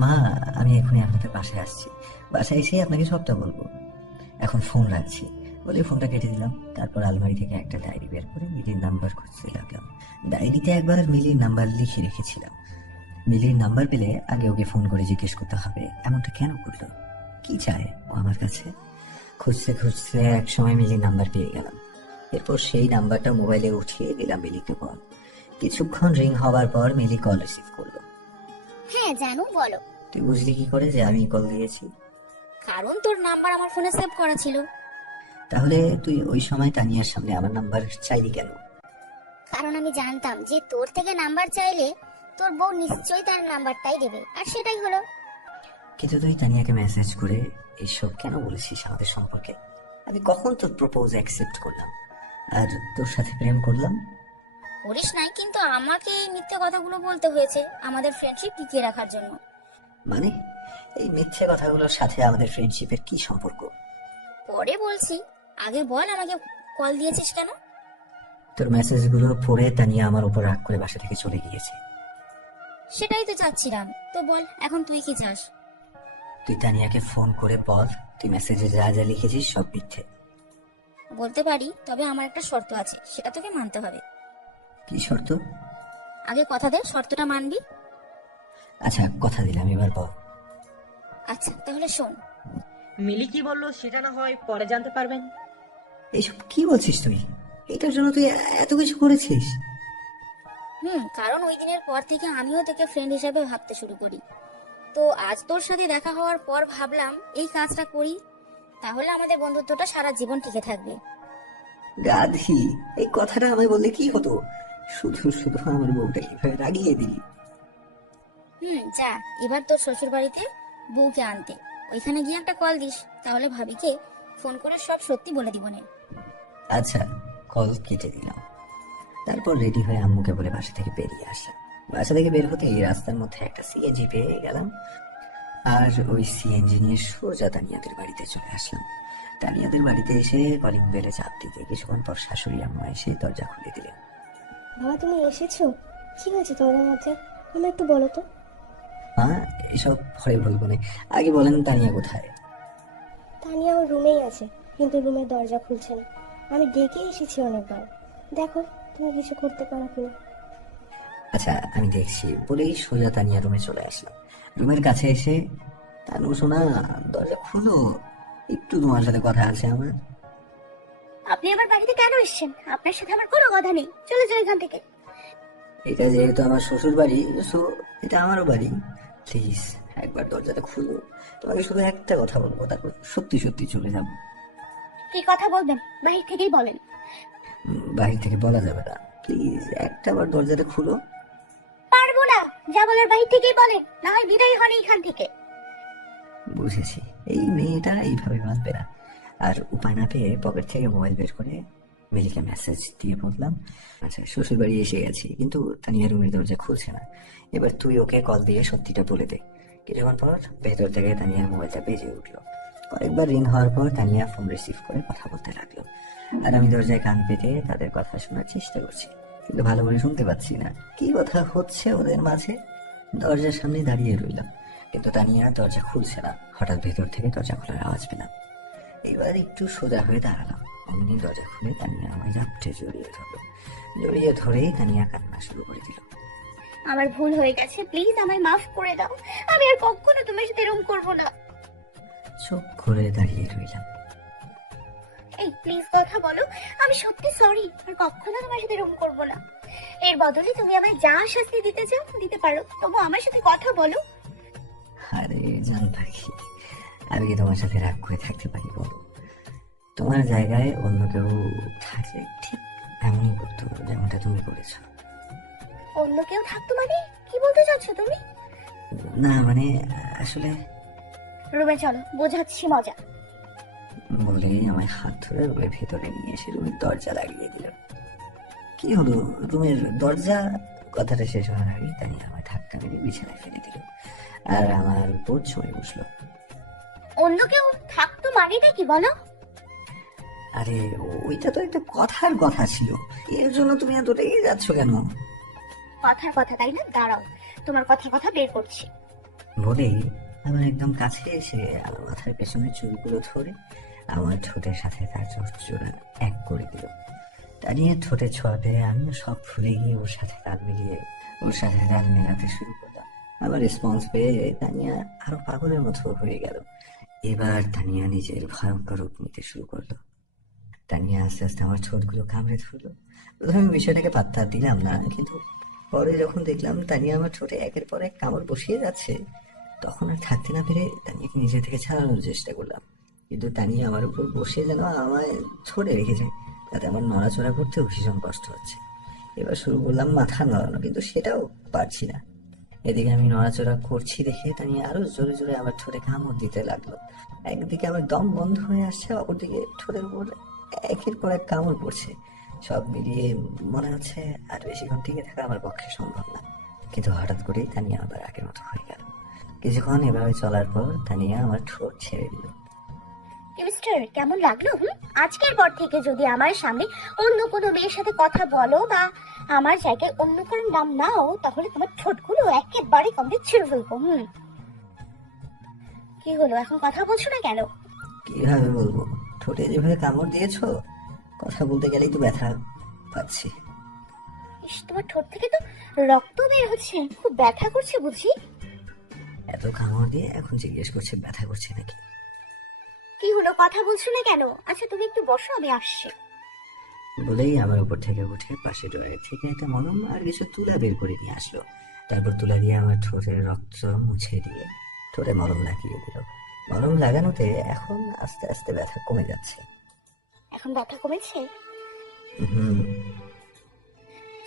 মা, আমি এখনই আপনাদের বাসায় আসছি। বাসায় এসে আপনাকে সবটা বলবো। এখন ফোন রাখছি বলে ফোনটা কেটে দিলাম। তারপর আলমারি থেকে একটা ডায়েরি বের করে মিলির নাম্বার খুঁজতে লাগলাম। ডায়েরিতে একবার মিলির নাম্বার লিখে রেখেছিলাম। মিলির নাম্বার পেলে আগে ওকে ফোন করে জিজ্ঞেস করতে হবে এমনটা কেন করলো, কি চায় ও আমার কাছে। খুঁজতে খুঁজতে এক সময় মিলির নাম্বার পেয়ে গেলাম। এরপর সেই নাম্বারটা মোবাইলে উঠিয়ে দিলাম মিলিকে কল। কিছুক্ষণ রিং হওয়ার পর মিলি কল রিসিভ করলো। হ্যাঁ জানো, বলো। তুই বুঝলি কি করে যে আমি কল দিয়েছি? কারণ তোর নাম্বার আমার ফোনে সেভ করা ছিল। তাহলে তুই ওই সময় তানিয়ার সামনে আমার নাম্বার চাইলি কেন? কারণ আমি জানতাম যে তোর থেকে নাম্বার চাইলে তোর বউ নিশ্চয়ই তার নাম্বারটাই দেবে, আর সেটাই হলো। কিন্তু তুই তানিয়াকে মেসেজ করে এইসব কেন বলেছিস আমাদের সম্পর্কে? আমি কখন তোর প্রপোজ অ্যাকসেপ্ট করলাম আর তোর সাথে প্রেম করলাম? করিস নাই, কিন্তু আমাকে এই মিথ্যে কথাগুলো বলতে হয়েছে আমাদের ফ্রেন্ডশিপ টিকিয়ে রাখার জন্য। মানে এই মিথ্যে কথাগুলোর সাথে আমাদের ফ্রেন্ডশিপের কি সম্পর্ক? পরে বলছি, আগে বল আমাকে কল দিয়েছিস কেন? তোর মেসেজগুলো পড়ে তানিয়া আমার উপর রাগ করে বাসা থেকে চলে গিয়েছে। সেটাই তো চাচ্ছিলাম, তো বল এখন তুই কি চাস? তুই তানিয়াকে ফোন করে বল তুই মেসেজে যা যা লিখেছিস সব মিথ্যে। বলতে পারি, তবে আমার একটা শর্ত আছে, সেটা তোকে মানতে হবে। কি শর্ত? আগে কথা দে, শর্তটা মানবি? আচ্ছা কথা দিলাম, এবার বল। আচ্ছা তাহলে শোন। মিলি কি বললো সেটা না হয় পরে জানতে পারবেন। এইসব কি বলছিস তুই? এটার জন্য তুই এত কিছু করেছিস? কারণ ওই দিনের পর থেকে আমিও তোকে ফ্রেন্ড হিসেবে ভাবতে শুরু করি। তো আজ তোর সাথে দেখা হওয়ার পর ভাবলাম এই কাজটা করি, তাহলে আমাদের বন্ধুত্বটা সারা জীবন টিকে থাকবে। গাধি, এই কথাটা আমায় বললে কি হতো? শুধু শুধু আমার বউটা কিভাবে রাগিয়ে দিলি। যা এবার তোর শ্বশুর বাড়িতে বউকে আনতে, ওইখানে গিয়ে একটা কল দিস, তাহলে ভাবিকে ফোন করে সব সত্যি বলে দিবনে। আচ্ছা, কল কেটে দিলাম। তারপর রেডি হয়ে আম্মুকে বলে বাসা থেকে বেরিয়ে আসলাম। বাসা থেকে বের হতে এই রাস্তার মধ্যে একটা সিএনজি পেয়ে গেলাম, আর ওই সিএনজি নিয়ে সোজা তানিয়াদের বাড়িতে চলে আসলাম। তানিয়াদের বাড়িতে এসে কলিং বেলে চাপ দিতে কিছুক্ষণ পর শাশুড়ি আম্মা এসে দরজা খুলে দিলেন। বাবা তুমি এসেছো? কি হয়েছে তোমাদের মধ্যে? তুমি একটু বলো তো। হ্যাঁ, এসব পরে বলবো না, আগে বলেন তানিয়া কোথায়? তানিয়া আমার রুমেই আছে, কিন্তু রুমের দরজা খুলছে না। আমি ডেকে এসেছি অনেকবার, দেখো তুমি কিছু করতে পারো কিনা। আচ্ছা আমি দেখছি বলেই সোজা তানিয়া রুমে চলে আসলাম। রুমের কাছে এসে, তানু শোনা দরজা খুলো, একটু তোমার সাথে কথা আছে আমার। আপনি আমার বাড়িতে কেন এসেছেন? আপনার সাথে আমার কোনো কথা নেই, চলে যাও এখান থেকে। এটা যেহেতু আমার শ্বশুর বাড়ি, সো এটা আমারও বাড়ি। প্লিজ একবার দরজাটা খুলো, তোমাকে শুধু একটা কথা বলবো, তারপর সত্যি সত্যি চলে যাবো। কি কথা বলবেন বাহির থেকেই বলেন। বাহির থেকে বলা যাবে না, প্লিজ একটা বার দরজাটা খুলো। পারবো না, যা বলার বাহির থেকেই বলেন, না হয় বিদায় হন এখান থেকে। বুঝেছি, এই মেয়েটা এইভাবে মানবে না। আর উপায় না পেয়ে পকেট থেকে মোবাইল বের করে মিলিকে মেসেজ দিয়ে বললাম, আচ্ছা শ্বশুর বাড়ি এসে গেছি, কিন্তু তানিয়া রুমের দরজা খুলছে না, এবার তুই ওকে কল দিয়ে সত্যিটা বলে দে। কিছুক্ষণ পর ভেতর থেকে তানিয়ার মোবাইলটা বেজে উঠলো। কয়েকবার রিং হওয়ার পর তানিয়া ফোন রিসিভ করে কথা বলতে লাগলো, আর আমি দরজায় কান পেতে তাদের কথা শোনার চেষ্টা করছি, কিন্তু ভালো করে শুনতে পাচ্ছি না কি কথা হচ্ছে ওদের মাঝে। দরজার সামনে দাঁড়িয়ে রইলাম, কিন্তু তানিয়া দরজা খুলছে না। হঠাৎ ভেতর থেকে দরজা খোলার আওয়াজ পেলাম। এবার একটু সোজা হয়ে দাঁড়ালাম, অমনি দরজা খুলে তানিয়া আমায় ঝাপটে জড়িয়ে ধরলো। জড়িয়ে ধরেই তানিয়া কান্না শুরু করে দিল। আমার ভুল হয়ে গেছে, প্লিজ আমায় মাফ করে দাও, আমি আর কখনো তোমার সাথে এরকম করবো না। চুপ করে দাঁড়িয়ে রইলাম। এই প্লিজ কথা বলো, আমি সত্যি সরি, আর কখনো তোমার সাথে এরকম করবো না। এর বদলে তুমি আমায় যা শাস্তি দিতে চাও দিতে পারো, তবু আমার সাথে কথা বলো। আরে জান পাখি, আমি কি তোমার সাথে রাগ করে থাকতে পারি বলো? তোমার জায়গায় অন্য কেউ থাকলে ঠিক এমনই করতো যেমনটা তুমি করেছো। অন্য কেউ থাকতো মানে কি বলতে চাচ্ছ তুমি? না মানে আসলে, রুমে চলো, বোঝাচ্ছি মজা। বলে আমায় হাত ধরে রুমের ভেতরে নিয়ে এসে রুমের দরজা লাগিয়ে দিল। কি হলো রুমের দরজা? কথাটা শেষ হওয়ার আগে তানিয়া আমায় ধাক্কা মেরে বিছানায় ফেলে দিল, আর আমার উপর চড়ে বসলো। অন্য কেউ থাকতো মানেটা কি বলো? আরে ওইটা তো একটা কথার কথা ছিল, এর জন্য তুমি এত রেগে যাচ্ছ কেন? কথার কথা তাই না, দাঁড়াও তোমার কথার কথা বের করছি। বলেই আমার একদম কাছে এসে আমার মাথার পেছনে চুলগুলো ধরে আমার ঠোঁটের সাথে তার চোরা এক করে দিল। তানিয়া ঠোঁটে ছোঁয়া পেয়ে আমিও সব ভুলে গিয়ে ওর সাথে তাল মিলিয়ে ওর সাথে তাল মেলাতে শুরু করলাম। আমার রেসপন্স পেয়ে তানিয়া আরো পাগলের মতো হয়ে গেল। এবার তানিয়া নিজের ভয়ঙ্কর রূপ নিতে শুরু করলো। তানিয়া আস্তে আস্তে আমার ঠোঁটগুলো কামড়ে ধরলো। প্রথমে বিষয়টাকে পাত্তা দিলাম না, কিন্তু পরে যখন দেখলাম তানিয়া আমার ঠোঁটে একের পর এক কামড় বসিয়ে যাচ্ছে, তখন আর থাকতে না পেরে তানিয়াকে নিজে থেকে ছাড়ানোর চেষ্টা করলাম, কিন্তু তানিয়া আমার উপর বসে যেন আমায় ধরে রেখে যায়, তাতে আমার নড়াচড়া করতেও ভীষণ কষ্ট হচ্ছে। এবার শুরু করলাম মাথা নড়ানো, কিন্তু সেটাও পারছি না। এদিকে আমি নড়াচড়া করছি দেখে তানিয়া আরো জোরে জোরে আমার ঠোঁটে কামড় দিতে লাগলো। একদিকে আমার দম বন্ধ হয়ে আসছে, অপরদিকে ঠোঁটের উপর একের পর এক কামড় পড়ছে। সব মিলিয়ে মনে হচ্ছে আর বেশিক্ষণ টিকে থাকা আমার পক্ষে সম্ভব না। কিন্তু হঠাৎ করেই তানিয়া আবার আগের মতো হয়ে গেল। কিছুক্ষণ এভাবে চলার পর তানিয়া আমার ঠোঁট ছেড়ে দিল। মিস্টার, কেমন লাগলো? আজকের পর থেকে যদি আমার সামনে অন্য কোনো মেয়ের সাথে কথা বলো বা আমার জায়গায় অন্য কারোর নাম নাও, তাহলে তোমার ঠোঁটগুলো একেবারে কমপ্লিট ছিঁড়ে ফেলবো। কি হলো, এখন কথা বলছো না কেন? কিভাবে বলবো? ঠোঁটে যেভাবে কামড় দিয়েছো, কথা বলতে গেলেই তো ব্যথা পাচ্ছি। ইস, তোমার ঠোঁট থেকে তো রক্ত বের হচ্ছে, খুব ব্যথা করছে বুঝি। এত কামড় দিয়ে এখন জিজ্ঞেস করছে ব্যথা করছে নাকি। কি হলো, কথা বলছো না কেন? আচ্ছা তুমি একটু বসো, আমি আসছি। বলেই আমার উপর থেকে উঠে পাশে ড্রয়ার থেকে একটা মলম আর কিছু তুলা বের করে নিয়ে আসলো। তারপর তুলা দিয়ে আমার ঠোঁটের রক্ত মুছে দিয়ে ঠোঁটে মলম লাগিয়ে দিল। মলম লাগানোতে এখন আস্তে আস্তে ব্যথা কমে যাচ্ছে। এখন ব্যথা কমেছে? হুম।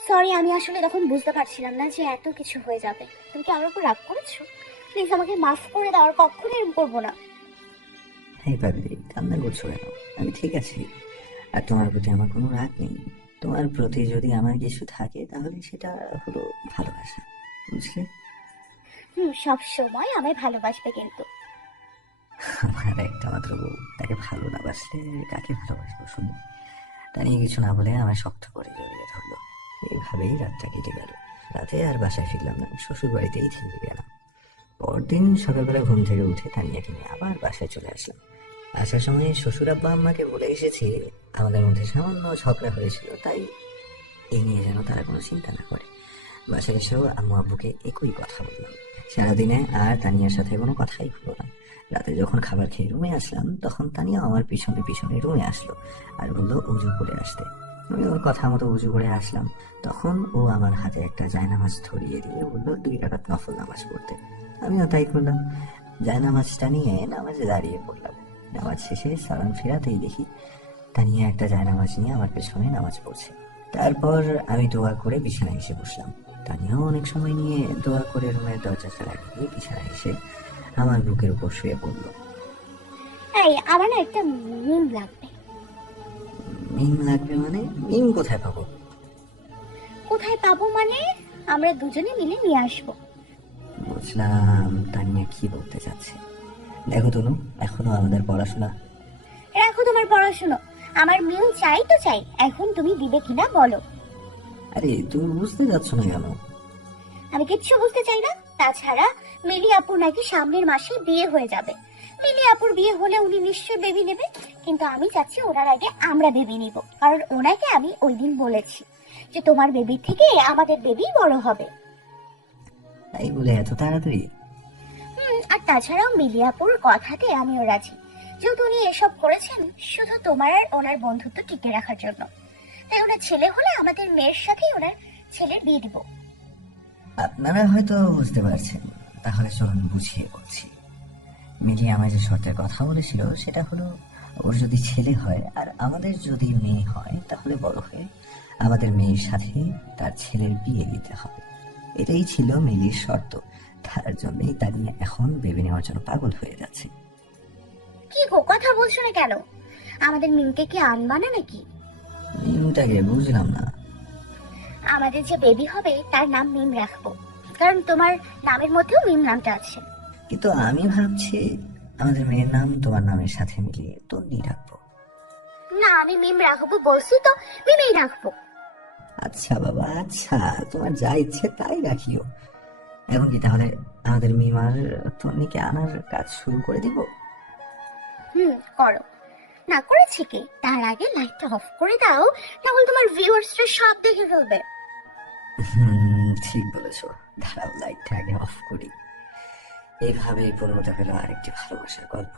সরি, আমি আসলে তখন বুঝতে পারছিলাম না যে এত কিছু হয়ে যাবে। তুমি কি আমার উপর রাগ করেছো? প্লিজ আমাকে মাফ করে দাও, আর কখনো এরকম করবো না। হ্যাঁ পাগলি, কান্না করছো কেন? আমি ঠিক আছি। আর তোমার প্রতি আমার কোনো রাগ নেই। তোমার প্রতি যদি আমার কিছু থাকে তাহলে সেটা হলো ভালোবাসা, বুঝলে? সব সময় আমায় ভালোবাসবে কিন্তু। আমার একটা মাত্র বউ, তাকে ভালো না বাসলে কাকে ভালোবাসবো শুনি? তা নিয়ে কিছু না বলে আমার শক্ত করে জড়িয়ে ধরলো। এইভাবেই রাতটা কেটে গেল। রাতে আর বাসায় ফিরলাম না, শ্বশুর বাড়িতেই থেকে গেলাম। পরদিন সকালবেলা ঘুম থেকে উঠে তানিয়াকে নিয়ে আবার বাসায় চলে আসলাম। আসার সময় শ্বশুর আব্বা আম্মাকে বলে এসেছি আমাদের মধ্যে সামান্য ঝগড়া হয়েছিল, তাই এই নিয়ে যেন তারা কোনো চিন্তা না করে। বাসায় এসেও আম্মু আব্বুকে একই কথা বললাম। সারাদিনে আর তানিয়ার সাথে কোনো কথাই হলো না। রাতে যখন খাবার খেয়ে রুমে আসলাম তখন তানিয়া আমার পিছনে পিছনে রুমে আসলো আর বললো উজু করে আসতে। আমি ওর কথা মতো উজু করে আসলাম। তখন ও আমার হাতে একটা জায়নামাজ ধরিয়ে দিয়ে বললো 2 রাকাত নফল নামাজ পড়তে। আমিও তাই করলাম। জায়নামাজটা নিয়ে নামাজে দাঁড়িয়ে পড়লাম। নামাজ শেষে সালাম ফেরাতেই দেখি তানিয়া একটা জায়নামাজ নিয়ে আমার পেছনে নামাজ পড়ছে। তারপর আমি দোয়া করে বিছানায় এসে বসলাম। তানিয়াও অনেক সময় নিয়ে দোয়া করে রুমের দরজাটা লাগিয়ে বিছানায় এসে আমার বুকের উপর শুয়ে পড়ল। এই, আমার না একটা মিম লাগবে। মিম লাগবে মানে? মিম কোথায় পাবো? কোথায় পাবো মানে? আমরা দুজনে মিলে নিয়ে আসবো। বুঝলাম তানিয়া কি বলতে চাচ্ছে। দেখো তনু, এখনো আমাদের পড়াশোনা। রাখো তোমার পড়াশুনো, আমার মিম চাই তো চাই, এখন তুমি দিবে কিনা বলো। আরে তুমি বুঝতে যাচ্ছ না কেন? আমি কিচ্ছু বুঝতে চাই না। তাছাড়া মিলি আপুর নাকি সামনের মাসে বিয়ে হয়ে যাবে। মিলি আপুর বিয়ে হলে উনি নিশ্চয়ই বেবি নেবে, কিন্তু আমি চাচ্ছি ওনার আগে আমরা বেবি নিব, কারণ ওনাকে আমি ওই দিন বলেছি যে তোমার বেবি থেকে আমাদের বেবি বড় হবে। তাই বলে এত তাড়াতাড়ি? আর তাছাড়াও মিলি আপুর কথাতে আমিও রাজি, যেহেতু উনি এসব করেছেন শুধু তোমার আর ওনার বন্ধুত্ব টিকে রাখার জন্য। তাই ওনার ছেলে হলে আমাদের মেয়ের সাথেই ওনার ছেলের বিয়ে দিব। আপনারা হয়তো বুঝতে পারছেন, তাহলে চলুন বুঝিয়ে বলছি। মিলি আমার যে শর্তের কথা বলেছিল সেটা হলো ওর যদি ছেলে হয় আর আমাদের যদি মেয়ে হয় তাহলে বড় হয়ে আমাদের মেয়ের সাথে তার ছেলের বিয়ে দিতে হবে। এটাই ছিল মিলির শর্ত। তার জন্যই তানিয়া এখন বেবি নেওয়ার জন্য পাগল হয়ে যাচ্ছে। কি গো, কথা বলছো না কেন? আমাদের মিমকে কি আনবা না নাকি? মিমটাকে বুঝলাম না। আমাদের যে বেবি হবে তার নাম মিম রাখবো, কারণ তোমার নামের মধ্যেও মিম নামটা আছে। কিন্তু আমি ভাবছি আমাদের মেয়ের নাম তোমার নামের সাথে মিলিয়ে তন্নি রাখবো। না, আমি মিম রাখবো বলছি তো, মিমেই রাখবো। আচ্ছা বাবা, আচ্ছা, তোমার যা ইচ্ছে তাই রাখিও। এখন কি তাহলে আমাদের মিম আর তন্নিকে আনার কাজ শুরু করে দিব? করো। না করেছি কি, তার আগে লাইটটা অফ করে দাও, তাহলে তোমার ভিউয়ার্সরা সব দেখে ফেলবে। ঠিক বলেছো। দাঁড়াও লাইটটা আগে অফ করি। এইভাবেই পূর্ণতা পেল আরেকটি ভালোবাসার গল্প।